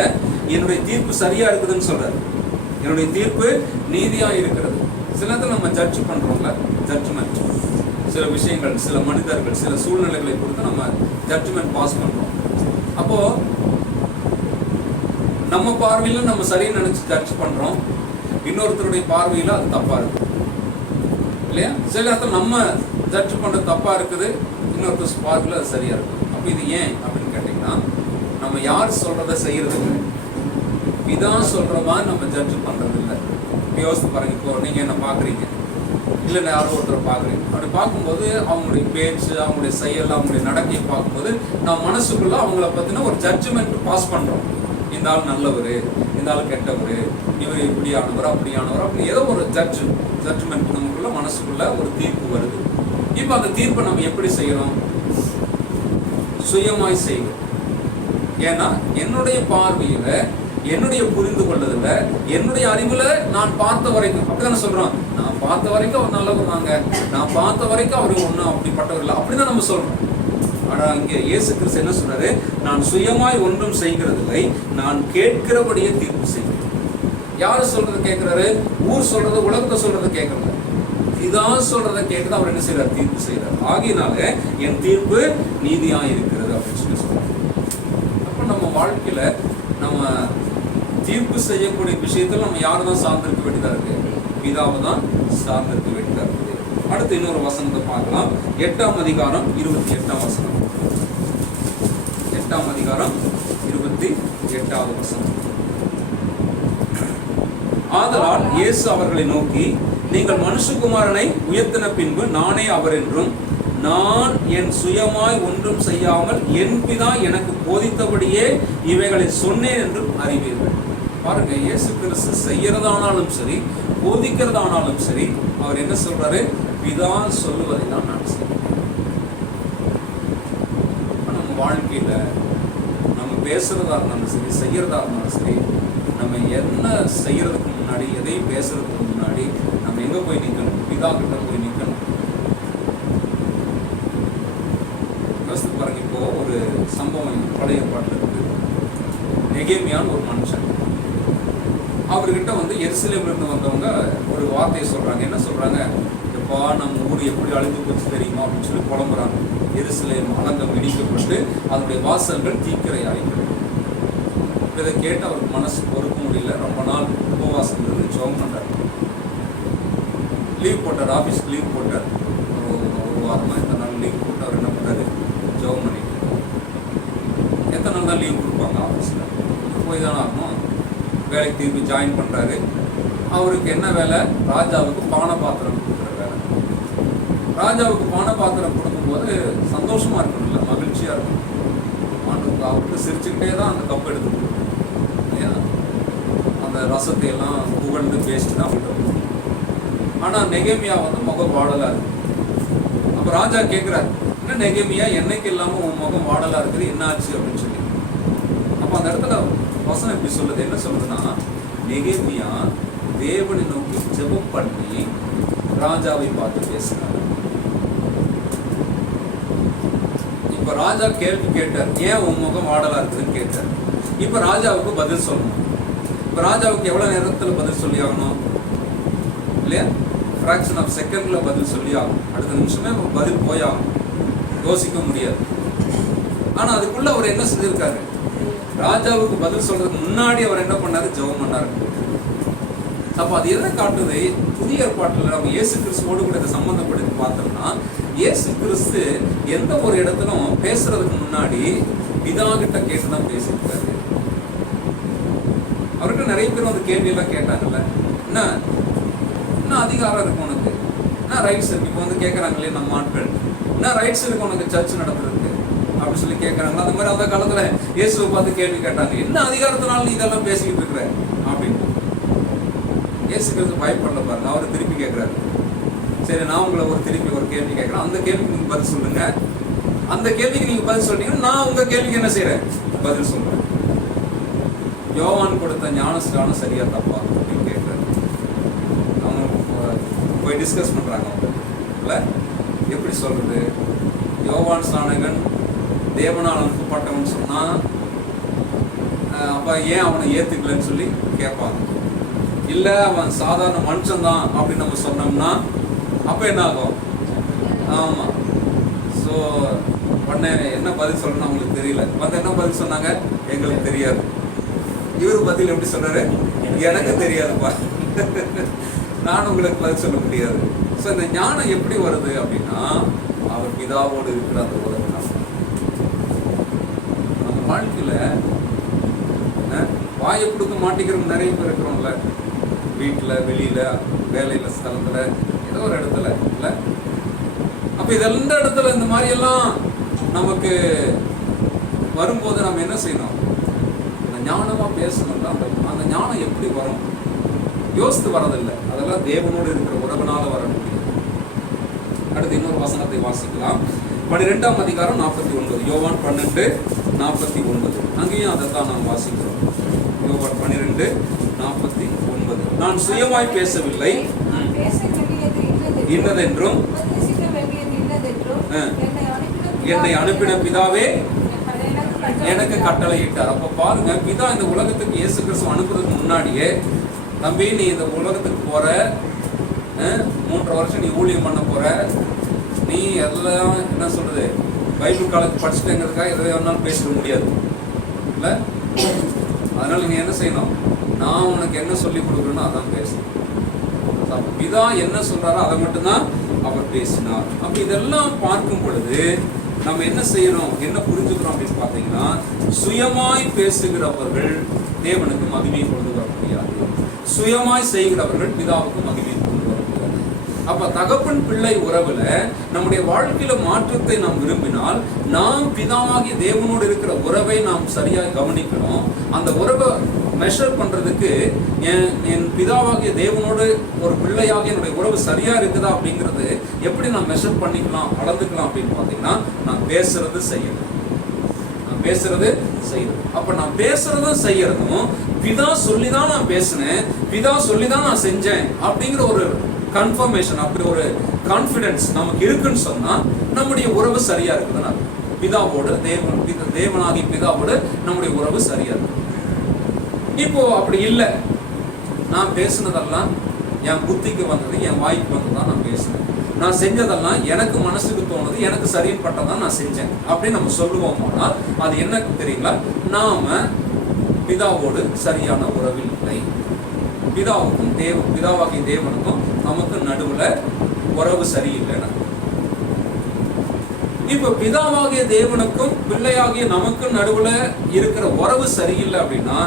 என்னுடைய தீர்ப்பு சரியா இருக்குதுன்னு சொல்றாரு. என்னுடைய தீர்ப்பு நீதியா இருக்கிறது. சில நேரத்தில் நம்ம ஜட்ஜ் பண்றோம்ல, ஜட்ஜ்மெண்ட், சில விஷயங்கள், சில மனிதர்கள், சில சூழ்நிலைகளை பொறுத்து நம்ம ஜட்ஜ்மெண்ட் பாஸ் பண்றோம். அப்போ நம்ம பார்வையில நம்ம சரின்னு நினைச்சு ஜட்ஜ் பண்றோம், இன்னொருத்தருடைய பார்வையில அது தப்பா இருக்கு இல்லையா? சில நேரத்தில் நம்ம ஜட்ஜ் பண்றது தப்பா இருக்குது, இன்னொருத்தர் பார்வையில அது சரியா இருக்கு. அப்ப இது ஏன் அப்படின்னு கேட்டீங்கன்னா, நம்ம யார் சொல்றதை செய்யறது இல்லை, பிதா சொல்றதா நம்ம ஜட்ஜ் பண்றது இல்லை. யோசித்து பாருங்க, இப்போ நீங்க என்ன பாக்குறீங்க, இல்லை யாரோ ஒருத்தரை பாக்குறீங்க, அப்படி பார்க்கும்போது அவங்களுடைய பேச்சு, அவங்களுடைய செயல், அவங்களுடைய நடக்கையை பார்க்கும்போது நம்ம மனசுக்குள்ள அவங்கள பத்தின ஒரு ஜட்ஜ்மெண்ட் பாஸ் பண்றோம். இந்த ஆள் நல்லவர், இந்த ஆள் கெட்டவர், இவர் இப்படியானவர் அப்படியானவர், அப்படி ஏதோ ஒரு ஜட்ஜ்மெண்ட் நமக்குள்ள மனசுக்குள்ள ஒரு தீர்ப்பு வருது. இப்போ அந்த தீர்ப்பை நம்ம எப்படி செய்யறோம்? சுயமாய் செய்யணும். ஏன்னா என்னுடைய பார்வையில, என்னுடைய புரிந்து கொள்ளதுல, என்னுடைய அறிவுல நான் பார்த்த வரைக்கும், அப்படிதானே சொல்றோம், நான் பார்த்த வரைக்கும் அவர் நல்லவர் தாங்க, நான் பார்த்த வரைக்கும் அவர் ஒன்றும் அப்படிப்பட்டவர் இல்லை, அப்படிதான் நம்ம சொல்றோம். ஆனா இங்க இயேசு கிறிஸ்து என்ன சொல்றாரு? நான் சுயமாய் ஒன்றும் செய்கிறதில்லை, நான் கேட்கிறபடியே தீர்ப்பு செய்கிறேன். யாரு சொல்றது கேட்கிறாரு? ஊர் சொல்றது, உலகத்தை சொல்றது கேட்கறது. இதான் சொல்றதை கேட்குது. அவர் என்ன செய்யறார்? தீர்ப்பு செய்யறார். ஆகினால என் தீர்ப்பு நீதியா இருக்கிறது அப்படின்னு சொல்லி சொல்றாரு. அப்ப நம்ம வாழ்க்கையில நம்ம தீர்ப்பு செய்யக்கூடிய விஷயத்துல நம்ம யாரை தான் சார்ந்திருக்க வேண்டியதா இருக்கு? பிதாவை தான் சார்ந்திருக்க வேண்டியதா இருக்குது. அடுத்து இன்னொரு வசனத்தை பார்க்கலாம். 8ஆம் அதிகாரம் 28ஆம் வசனம். 8ஆம் அதிகாரம் 28வது வசனம். ஆதலால் இயேசு அவர்களை நோக்கி, நீங்கள் மனுஷகுமாரனை உயர்த்தின பின்பு நானே அவர் என்றும், நான் என் சுயமாய் ஒன்றும் செய்யாமல் என் பிதா எனக்கு போதித்தபடியே இவைகளை சொன்னேன் என்றும் அறிவீர்கள். பாருங்க, இயேசு கிறிஸ்து செய்யறதானாலும் சரி, போதிக்கிறதானாலும் சரி, அவர் என்ன சொல்றாரு? பிதா சொல்லுவதை தான் நான் செய்வேன். நம்ம வாழ்க்கையில நம்ம பேசுறதா இருந்தாலும் சரி, செய்யறதா இருந்தாலும் சரி, நம்ம என்ன செய்யறதுக்கு முன்னாடி, எதையும் பேசுறதுக்கு முன்னாடி நம்ம எங்க போய் நிக்கணும்? பிதா கிட்ட போய் நிக்கணும். பாருங்க, இப்போ ஒரு சம்பவம் பழைய பாட்டுல இருக்கு. நெகேமியான்னு ஒரு மனுஷன், அவர்கிட்ட வந்து எருசலேம்ல இருந்து வந்தவங்க ஒரு வார்த்தையை சொல்றாங்க. என்ன சொல்றாங்க? எப்பா, நம்ம ஊர் எப்படி அழிந்து போச்சு தெரியுமா அப்படின்னு சொல்லி புலம்புறாங்க. எருசலேம் அலங்கம் இடிக்கப்பட்டு அதனுடைய வாசல்கள் தீக்கிரையாயிருக்கு. இதை கேட்டு அவருக்கு மனசு பொறுக்க முடியல. ரொம்ப நாள் உபவாசம் இருந்து ஜெபம் பண்றாரு. லீவ் போட்டார், ஆஃபீஸ்க்கு லீவ் போட்டார். ஒரு வாரமா எத்தனை நாள் லீவ் போட்டு அவர் என்ன பண்ணாரு? ஜெபம் பண்ணிட்டு. எத்தனை நாள் தான் லீவ் கொடுப்பாங்க ஆஃபீஸில்? போய் தானே ஆகணும். வேலைக்கு திருப்பி ஜாயின் பண்ணுறாரு. அவருக்கு என்ன வேலை? ராஜாவுக்கு பானை பாத்திரம் கொடுக்குற வேலை. ராஜாவுக்கு பானை பாத்திரம் கொடுக்கும்போது சந்தோஷமாக இருக்கணும்ல, மகிழ்ச்சியாக இருக்கணும். அவருக்கு சிரிச்சுக்கிட்டே தான் அந்த கப் எடுத்து கொடுக்கணும் இல்லையா? அந்த ரசத்தை எல்லாம் புகழ்ந்து பேசிட்டு தான் விட்டு. ஆனால் நெகேமியா வந்து முகம் வாடலாக இருக்கு. அப்போ ராஜா கேட்குறாரு, என்ன நெகேமியா, என்னைக்கு இல்லாமல் உன் முகம் வாடலாக இருக்குது, என்ன ஆச்சு அப்படின்னு சொல்லி. அப்போ அந்த இடத்துல வசனம் எப்படி சொல்லுது? என்ன சொல்லுதுன்னா, நெகேமியா தேவனை நோக்கி ஜெபம் பண்ணி ராஜாவை பார்த்து பேசினார். இப்ப ராஜா கேள்வி கேட்டார், ஏன் உன் முகம் வாடலா இருக்குதுன்னு கேட்டார். இப்ப ராஜாவுக்கு பதில் சொல்லணும். இப்ப ராஜாவுக்கு எவ்வளவு நேரத்துல பதில் சொல்லி ஆகணும் இல்லையா? ஃபிராக்ஷன் ஆஃப் செகண்ட்ல பதில் சொல்லி ஆகும். அடுத்த நிமிஷமே பதில் போய் ஆகும். யோசிக்க முடியாது. ஆனா அதுக்குள்ள அவர் என்ன செஞ்சிருக்காரு? ராஜாவுக்கு பதில் சொல்றதுக்கு முன்னாடி அவர் என்ன பண்ணாரு? ஜெபம் பண்ணாரு. அப்ப அது எதை காட்டுது? புதிய ஏற்பாட்டுல நம்ம இயேசு கிறிஸ்துவோடு கூட இதை சம்பந்தப்படுத்தி பார்த்தோம்னா, இயேசு கிறிஸ்து எந்த ஒரு இடத்திலும் பேசுறதுக்கு முன்னாடி பிதா கிட்ட கேட்டுதான் பேசியிருக்காரு. அவர்கிட்ட நிறைய பேர் வந்து கேள்வி எல்லாம் கேட்டாங்கல்ல, என்ன அதிகாரம் இருக்கு உனக்கு, என்ன ரைட்ஸ் இருக்கு? இப்போ வந்து கேட்கறாங்களே நம்ம ஆட்கள், என்ன ரைட்ஸ் இருக்கு உனக்கு சர்ச் நடத்துறதுக்கு அப்படின்னு சொல்லி கேட்கறாங்களா? அந்த மாதிரி அந்த காலத்துல இயேசுவை பார்த்து கேள்வி கேட்டாங்க, என்ன அதிகாரத்தினால நீ இதெல்லாம் பேசிக்கிட்டு இருக்கிற அப்படின்னு. இயேசு கிறிஸ்து பயப்படல பாருங்க. அவர் திருப்பி கேட்கிறாரு, சரி நான் உங்களை திருப்பி ஒரு கேள்வி கேட்கிறேன், அந்த கேள்விக்கு நீங்க பதில் சொல்லுங்க. அந்த கேள்விக்கு நீங்க பதில் சொல்றீங்கன்னா நான் உங்க கேள்விக்கு என்ன செய்யறேன்? பதில் சொல்றேன். யோவான் கொடுத்த ஞானஸ்நானம் சரியா தப்பா அப்படின்னு கேட்கிறாரு. அவங்க போய் டிஸ்கஸ் பண்றாங்க. அவங்க எப்படி சொல்றது? யோவான் ஸ்நானகன் தேவனால் அனுப்பப்பட்டவன் சொன்னா அப்ப ஏன் அவனை ஏத்துக்கலன்னு சொல்லி கேட்பாங்க. இல்ல அவன் சாதாரண மனுஷன் தான் அப்படின்னு நம்ம சொன்னோம்னா அப்ப என்ன ஆகும்? ஆமா. ஸோ உடனே என்ன பதில் சொல்லணும்னு அவங்களுக்கு தெரியல. வந்து என்ன பதில் சொன்னாங்க? எங்களுக்கு தெரியாது. இவர் பதில் எப்படி சொல்றாரு? எனக்கு தெரியாதுப்பா, நான் உங்களுக்கு பதில் சொல்ல முடியாது. ஸோ இந்த ஞானம் எப்படி வருது அப்படின்னா, அவர் பிதாவோடு இருக்கிற அந்த உலகம். நம்ம வாழ்க்கையில வாயை கொடுக்க மாட்டேங்கிறவங்க நிறைய பேர் இருக்கிறோம்ல, வீட்டில், வெளியில, வேலையில, ஸ்தலத்துல, ஏதோ ஒரு இடத்துல இல்ல. அப்ப இதெந்த இடத்துல இந்த மாதிரி எல்லாம் நமக்கு வரும்போது நம்ம என்ன செய்யணும்? அந்த ஞானமா பேசணும்ல. அந்த ஞானம் எப்படி வரும்? யோசித்து வரதில்லை. அதெல்லாம் தேவனோடு இருக்கிற உறவினால வர முடியும். அடுத்து இன்னொரு வசனத்தை வாசிக்கலாம். 12ஆம் அதிகாரம் 49. யோவான் 12:49. அங்கேயும் அதைத்தான் நாம் வாசிக்கிறோம். யோவான் 12:49. நான் சுயமாய் பேசவில்லை, இன்னதென்றும் என்னை அனுப்பின பிதாவே எனக்கு கட்டளையிட்டார். அப்ப பாருங்க, பிதா இந்த உலகத்துக்கு இயேசு கிறிஸ்து அனுப்புறதுக்கு முன்னாடியே தம்பி நீ இந்த உலகத்துக்கு போற, 3.5 வருஷம் நீ ஊழியம் பண்ண போற, நீ எல்லாம் என்ன சொல்றது பைபிள் காலத்து படிச்சுட்டேங்கிறதுக்காக எதை வேணாலும் பேசிட முடியாது இல்ல. அதனால நீ என்ன செய்யணும், நான் உனக்கு என்ன சொல்லி கொடுக்கணும் அதான் பேசணும். பிதா என்ன சொல்றாரோ அதை மட்டும்தான் அவர் பேசினார். அப்ப இதெல்லாம் பார்க்கும் பொழுது நம்ம என்ன செய்யணும், என்ன புரிஞ்சுக்கிறோம் அப்படின்னு பார்த்தீங்கன்னா, சுயமாய் பேசுகிறவர்கள் தேவனுக்கு மகிமையை கொண்டு வர முடியாது, சுயமாய் செய்கிறவர்கள் பிதாவுக்கு மகிமையை கொண்டு வர முடியாது. அப்ப தகப்பன் பிள்ளை உறவுல நம்முடைய வாழ்க்கையில மாற்றத்தை நாம் விரும்பினால் நாம் பிதாவாகிய தேவனோடு இருக்கிற உறவை நாம் சரியாக கவனிக்கணும். அந்த உறவை மெஷர் பண்றதுக்கு என் பிதாவாகிய தேவனோடு ஒரு பிள்ளையாக என்னுடைய உறவு சரியா இருக்குதா அப்படிங்கிறது எப்படி நான் மெஷர் பண்ணிக்கலாம், அளந்துக்கலாம் அப்படின்னு பார்த்தீங்கன்னா, நான் பேசுறது செய்யணும், நான் பேசுறது செய்யணும். அப்ப நான் பேசுறதும் செய்யறதும் பிதா சொல்லிதான் நான் பேசினேன், பிதா சொல்லிதான் நான் செஞ்சேன் அப்படிங்கிற ஒரு கன்ஃபர்மேஷன், அப்படி ஒரு கான்ஃபிடன்ஸ் நமக்கு இருக்குன்னு சொன்னா நம்முடைய உறவு சரியா இருக்குதுன்னா பிதாவோடு தேவனாகி பிதாவோடு நம்முடைய உறவு சரியா இருக்கு. இப்போ அப்படி இல்லை, நான் பேசுனதெல்லாம் என் புத்திக்கு வந்தது, என் வாய்க்கு வந்ததான் நான் பேசினேன், நான் செஞ்சதெல்லாம் எனக்கு மனசுக்கு தோணுது, எனக்கு சரின்னு பட்டதான் நான் செஞ்சேன் அப்படின்னு நம்ம சொல்லுவோம்னா அது என்ன தெரியுங்களா, நாம பிதாவோடு சரியான உறவில் இல்லை. பிதாவுக்கும் பிதாவாகிய தேவனுக்கும் நமக்கு நடுவுல உறவு சரியில்லைன்னா, இப்ப பிதாவாகிய தேவனுக்கும் பிள்ளையாகிய நமக்கு நடுவுல இருக்கிற உறவு சரியில்லை அப்படின்னா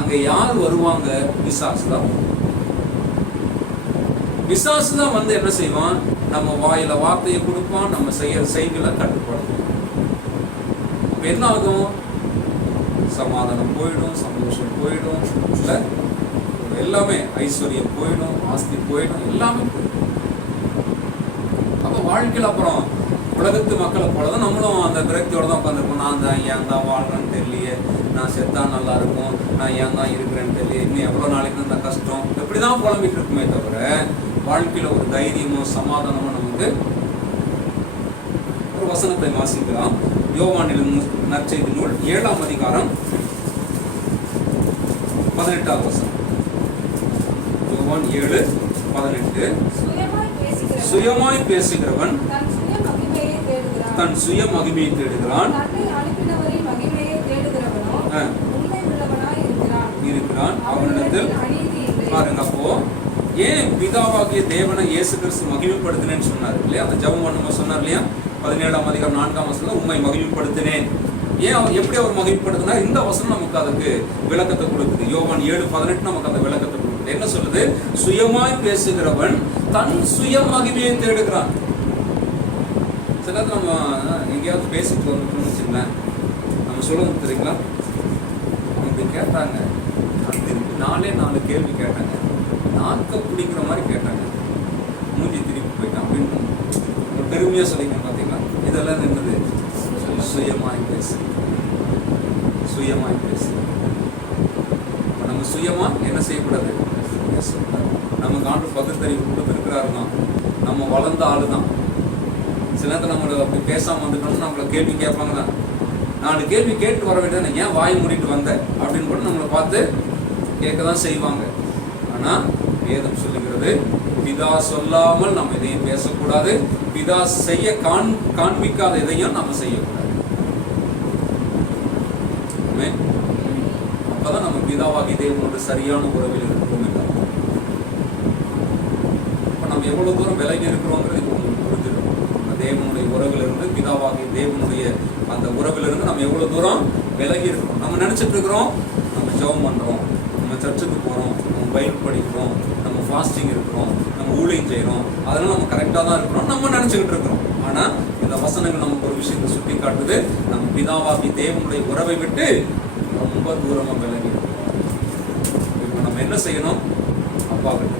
அங்க யார் வருவாங்க, பிசாசு தான். பிசாசு தான் வந்து என்ன செய்வான், நம்ம வாயில வார்த்தையை கொடுப்பான், நம்ம செய்களை கட்டுப்படுத்தும். என்ன ஆகும், சமாதானம் போயிடும், சந்தோஷம் போயிடும், இல்ல எல்லாமே ஐஸ்வர்யம் போயிடும், ஆஸ்தி போயிடும், எல்லாமே போயிடும். அப்ப வாழ்க்கையில் அப்புறம் உலகத்து மக்களை போலதான் நம்மளும் அந்த விரக்தியோட தான் உட்காந்துருப்போம். நான் தான் ஏன் தான் வாழ்றேன்னு தெரியலையே, நான் செத்தா நல்லா இருக்கும், நான் ஏன் தான் இருக்கிறேன்னு தெரியல, இன்னும் எவ்வளோ நாளைக்கு இந்த கஷ்டம், எப்படிதான் புலம்பிட்டு இருக்குமே தவிர வாழ்க்கையில ஒரு தைரியமோ சமாதானமோ நமக்கு. ஒரு வசனத்தை வாசிக்கலாம். யோவான் நற்செய்தி நூல் 7ஆம் அதிகாரம் 18ஆவது வசனம். யோவான் 7:18. சுயமாய் பேசுகிறவன் தன் சுய மகிமையை தேடுகிறான், இருக்கிறான் அவனிடத்தில். பாருங்க, அப்போ ஏன் பிதாவாகிய தேவனை இயேசு கிறிஸ்து மகிமைப்படுத்தினேன்னு சொன்னார் இல்லையா, அந்த ஜெபம் பண்ணும்போது சொன்னார் இல்லையா, 17ஆம் அதிகாரம் 4ஆம் வசனம், உம்மை மகிமைப்படுத்தினேன். ஏன் எப்படி அவர் மகிமைப்படுத்தினார், இந்த வசனம் நமக்கு அதுக்கு விளக்கத்தை கொடுக்குது. யோவான் 7:18 நமக்கு அந்த விளக்கத்தை கொடுக்குது. என்ன சொல்லுது, சுயமாய் பேசுகிறவன் தன் சுய மகிமையை தேடுகிறான். சில நம்ம எங்கேயாவது பேசிட்டு வந்துட்டோம்னு வச்சுங்களேன், நம்ம சொல்லணும் தெரியுங்களா, அப்படி கேட்டாங்க, திருப்பி 4 கேள்வி கேட்டாங்க, நாக்க பிடிக்கிற மாதிரி கேட்டாங்க, மூஞ்சி திருப்பி போயிட்டான் அப்படின்னு ஒரு பெருமையா சொல்லிங்க. பார்த்தீங்களா, இதெல்லாம் என்னது, சுயமாய் பேசு, சுயமாய் பேசு. நம்ம சுயமா என்ன செய்யக்கூடாது, நமக்கு ஆண்டு பகுத்தறிவு கொடுத்துருக்கிறாரு தான், நம்ம வளர்ந்த ஆளு தான். சில நேரத்தில் நம்மளை அப்படி பேசாமல் வந்துட்டோம்னா நம்மளை கேள்வி கேட்பாங்க, 4 கேள்வி கேட்டு வர வேண்டியது, ஏன் வாய் மூடிட்டு வந்த அப்படின்னு கூட நம்மளை பார்த்து கேட்க தான் செய்வாங்க. ஆனால் வேதம் சொல்லுகிறது, பிதா சொல்லாமல் நம்ம எதையும் பேசக்கூடாது, பிதா செய்ய காண்பிக்காத எதையும் நம்ம செய்யக்கூடாது. அப்பதான் நம்ம பிதாவாகி தேவனோட சரியான உறவில் இருக்கிறோம். இப்ப நம்ம எவ்வளவு தூரம் விலகி இருக்கிறோங்கிறது உங்களுக்கு புரிஞ்சிடும். தேவனுடைய உறவிலிருந்து, பிதாவாகிய தேவனுடைய அந்த உறவிலிருந்து நம்ம எவ்வளவு தூரம் விலகி இருக்கிறோம். நம்ம நினைச்சிட்டு இருக்கிறோம், நம்ம ஜெபம் பண்றோம், நம்ம சர்ச்சுக்கு போறோம், நம்ம பைபிள் படிக்கிறோம், நம்ம ஃபாஸ்டிங் இருக்கிறோம், நம்ம ஊழியம் செய்யறோம், அதனால நம்ம கரெக்டா தான் இருக்கிறோம் நம்ம நினைச்சுக்கிட்டு இருக்கிறோம். ஆனா இந்த வசனங்கள் நமக்கு ஒரு விஷயத்தை சுட்டி காட்டுது, நம்ம பிதாவாகிய தேவனுடைய உறவை விட்டு ரொம்ப தூரமா விலகி இருக்கிறோம். இப்போ நம்ம என்ன செய்யணும், அப்பா கிட்ட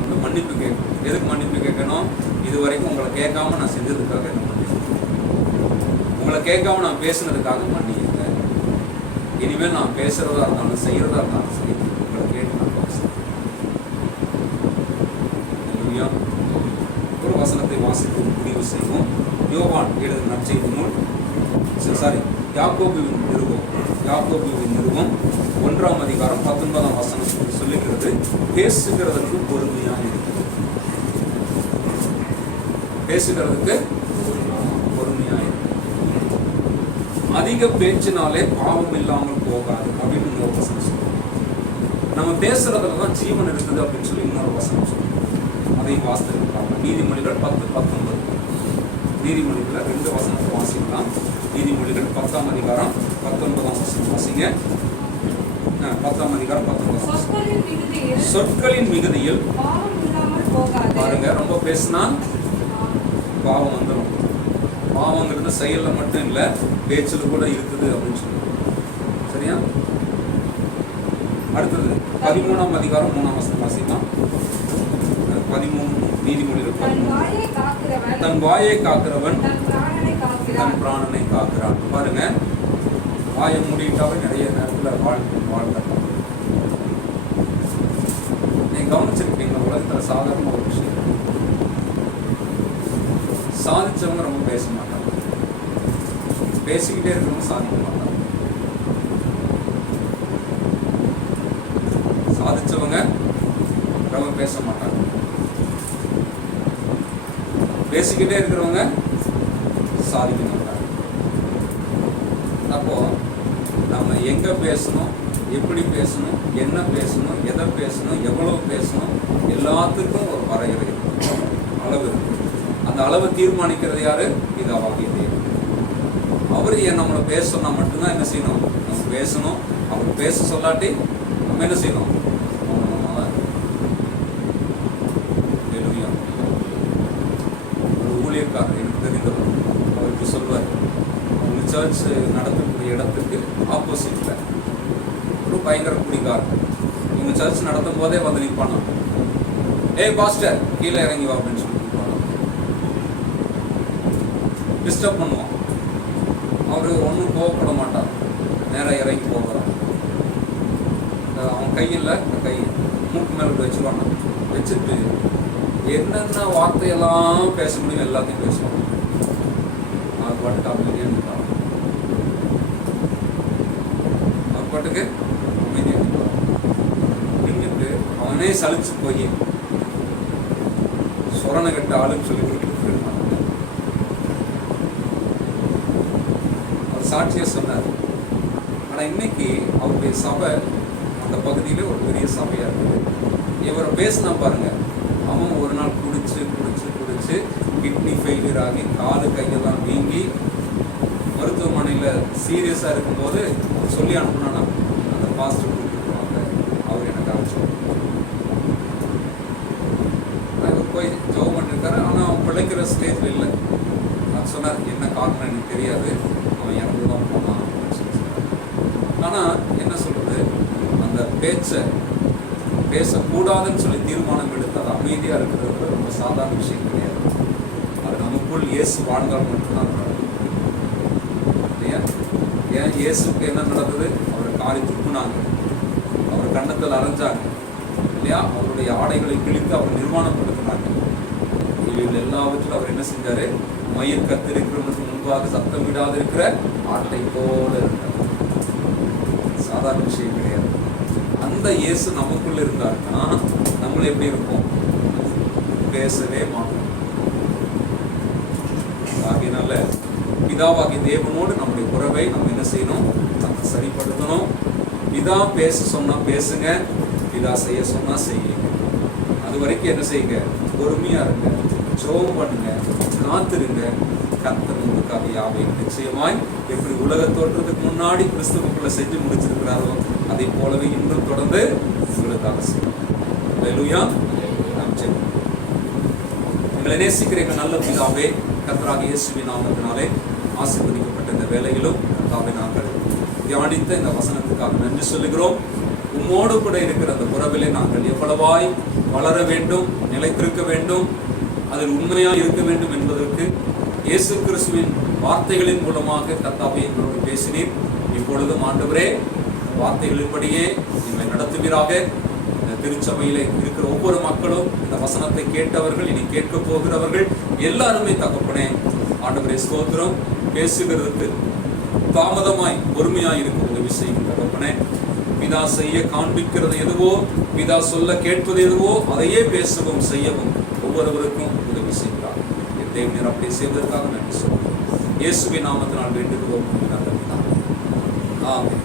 வந்து மன்னிப்பு கேட்கணும். எதுக்கு மன்னிப்பு கேட்கணும், இது வரைக்கும் உங்களை கேட்காம நான் செஞ்சதுக்காக என்ன மன்னிப்பு, உங்களை கேட்காம நான் பேசுனதுக்காக மன்னிங்க, இனிமேல் நான் பேசுறதா இருந்தாலும் செய்யறதா இருந்தாலும் சரி உங்களை கேட்டு நான் பேசுறேன். ஒரு வசனத்தை வாசித்து முடிவு செய்வோம். யோவான் எழுதின நற்செய்தி நூல், யாக்கோபுவின் நிருபம் 1 3ஆம் அதிகாரம் 19ஆம் வசனம் சொல்லுகிறது, பேசுகிறதற்கு பொறுமையாக இருக்கிறது. பேசுகிறதுக்கு பொறுமையாக இருக்கிறது. அதிக பேச்சினாலே பாவம் இல்லாமல் போகாது அப்படின்னு இன்னொரு வசனம் சொல்லுது. நம்ம பேசுறதுல தான் ஜீவன் இருக்குது அப்படின்னு சொல்லி இன்னொரு வசனம் சொல்லுது. அதையும் வாசித்திருக்காங்க. நீதிமொழிகள் 10:19. நீதிமொழிகளை 2 வசனத்தை வாசிக்கலாம். நீதிமொழிகள் 10ஆம் அதிகாரம் 19ஆம் வசனம் வாசிங்க. 10ஆம் அதிகாரம் 19. சொற்களின் மிகுதியில் பாருங்க, ரொம்ப பேசினா பாவம் வந்துடும். பாவங்கிறது செயல்ல மட்டும் இல்லை, பேச்சில் கூட இருக்குது அப்படின்னு சொல்லுவாங்க. சரியா? அடுத்தது 13ஆம் அதிகாரம் 3ஆம் வசனம் வாசிக்கலாம். 13 நீதிமொழிகள் 13. தன் வாயை காக்கிறவன் தன் பிராணனை காக்கிறான். பாருங்க, வாயை மூடிட்டாவே நிறைய நேரத்தில் வாழ்க்கை. நீங்க கவனிச்சிருக்கீங்களா? உலகத்துல சாதாரண ஒரு விஷயம், சாதிச்சவங்க ரொம்ப பேச மாட்டாங்க, பேசிக்கிட்டே இருக்கிறவங்க சாதிக்க மாட்டாங்க. சாதிச்சவங்க ரொம்ப பேச மாட்டாங்க, பேசிக்கிட்டே இருக்கிறவங்க சாதிக்க மாட்டாங்க. அப்போ நம்ம எங்க பேசணும், எப்படி பேசணும், என்ன பேசணும், எதை பேசணும், எவ்வளவு பேசணும், எல்லாத்துக்கும் ஒரு வரையறை இருக்கு, அளவு இருக்கு. அந்த அளவை தீர்மானிக்கிறது யாரு? பிதாவாகிய தேவன். அவர் நம்மளை பேச சொன்னா மட்டும்தான் என்ன செய்யணும், நம்ம பேசணும். அவர் பேச சொல்லாட்டி நம்ம என்ன செய்யணும்? ஒரு ஊழியக்காரர் எனக்கு தெரிந்தவர், அவருக்கு சொல்வார், உங்க சர்ச் நடத்தக்கூடிய இடத்துக்கு ஆப்போசிட்ல ஒரு பயங்கர குடிக்காரர் உங்க சர்ச் நடத்தும் போதே வந்து நிற்பானா, ஏய் பாஸ்டர் கீழே இறங்கி வா அப்படின்னு சொல்லி டிஸ்டர்ப் பண்ணுவான். அவரு ஒன்றும் கோவப்பட மாட்டார், நேராக இறங்கி போகிறான். அவன் கையில் கை மூக்கு மேலே வச்சுருவாங்க, வச்சுட்டு என்னென்ன வார்த்தையெல்லாம் பேச முடியும் எல்லாத்தையும் பேசுவான். அது பாட்டுக்கு அமைதியாக நிற்பான், அவர் பாட்டுக்கு அமைதியாக நிற்பான். நின்றுட்டு அவனே சலிச்சு போய் சொரணை கட்ட ஆளுன்னு சொல்லி கொடுத்துருக்கான். சாட்சியா சொன்னார். ஆனா இன்னைக்கு அவருடைய சபை அந்த பகுதியில ஒரு பெரிய சபையா இருக்குது. இவரை பேசினா பாருங்க, அவன் ஒரு நாள் குடிச்சு கிட்னி ஃபெயிலியர் ஆகி காலு கையெல்லாம் வீங்கி மருத்துவமனையில் சீரியஸாக இருக்கும்போது சொல்லி அனுப்புனா அந்த பாஸ்டர் கூப்பிட்டுருவாங்க, அவர் எனக்கு அனுப்பிச்சு இவர் போய் ஜெபம் பண்ணியிருக்காரு. ஆனால் அவன் பிழைக்கிற ஸ்டேஜில் இல்லை. நான் சொன்னார், என்ன காரணம் எனக்கு தெரியாது, அவன் இறந்து தான் போனான். ஆனால் என்ன சொல்றது, அந்த பேசக்கூடாதுன்னு சொல்லி தீர்மானம் எடுத்து அது அமைதியாக இருக்கிறது ரொம்ப சாதாரண விஷயம் கிடையாது. அது நமக்குள் இயேசு வாழ்ந்தால் மட்டும்தான் நடக்கும். இல்லையா? ஏன் இயேசுக்கு என்ன நடந்தது? அவரை காரி துப்புனாங்க, அவர் கன்னத்தில் அரைஞ்சாங்க இல்லையா? அவருடைய ஆடைகளை கிழித்து அவர் நிர்மாணப்படுத்தினாங்க. இவைகள் எல்லாவற்றிலும் அவர் என்ன செஞ்சாரு? மயிர் கத்திருக்கிறவனுக்கு முன்பாக சத்தம் விடாது இருக்கிற ஆட்டை போல இருந்தார். சாதாரண விஷயம் கிடையாது. அந்த இயேசு நமக்குள்ள இருந்தாருன்னா நம்மள எப்படி இருப்போம்? பேசவே மாட்டோம். ஆகையினால பிதாவாகிய தேவனோடு நம்முடைய உறவை நம்ம என்ன செய்யணும்? நம்ம சரிப்படுத்தணும். பிதா பேச சொன்னா பேசுங்க, பிதா செய்ய சொன்னா செய்யுங்க. அது வரைக்கும் என்ன செய்யுங்க? பொறுமையா இருங்க, ஜெபம் பண்ணுங்க, காத்திருங்க. கர்த்தர் உங்களுக்காக யாவையும் நிச்சயமாய் எப்படி உலக தோற்றத்துக்கு முன்னாடி கிறிஸ்துவுக்குள்ள செஞ்சு முடிச்சிருக்கிறாரோ அதை போலவே இன்னும் தொடர்ந்து உங்களுக்காக செய்யும். அல்லேலூயா. நாம் ஜெபம். எங்களை நேசிக்கிற எங்கள் நல்ல பிதாவே, கர்த்தராகிய இயேசுவின் நாமத்தினாலே ஆசீர்வதிக்கப்பட்ட இந்த வேளையிலும் கர்த்தாவே நாங்கள் தியானித்த இந்த வசனத்துக்காக நன்றி சொல்லுகிறோம். உம்மோடு கூட இருக்கிற அந்த உறவிலே நாங்கள் எவ்வளவாய் வளர வேண்டும், நிலைத்திருக்க வேண்டும், அதில் உண்மையாக இருக்க வேண்டும் என்பதற்கு இயேசு கிறிஸ்துவின் வார்த்தைகளின் மூலமாக கர்த்தாவே எங்களோடு பேசினீர். இப்பொழுதும் ஆண்டவரே வார்த்தைகளின்படியே எங்களை நடத்துவீராக. இந்த திருச்சபையிலே இருக்கிற ஒவ்வொரு மக்களும் இந்த வசனத்தை கேட்டவர்கள், இனி கேட்க போகிறவர்கள் எல்லாருமே தகப்பனே ஆண்டவரே ஸ்தோத்திரம். பேசுகிறதுக்கு தாமதமாய் பொறுமையாய் இருக்க உதவி செய்யும் தகப்பனே. பிதா செய்ய காண்பிக்கிறது எதுவோ, பிதா சொல்ல கேட்பது எதுவோ அதையே பேசவும் செய்யவும் ஒவ்வொருவருக்கும் உதவி செய்கிறார். தேவன் அப்படி செய்வதற்காக நன்றி சொல்கிறோம். இயேசுவின் நாமத்தினால் வேண்டுகிறோம். ஆமென்.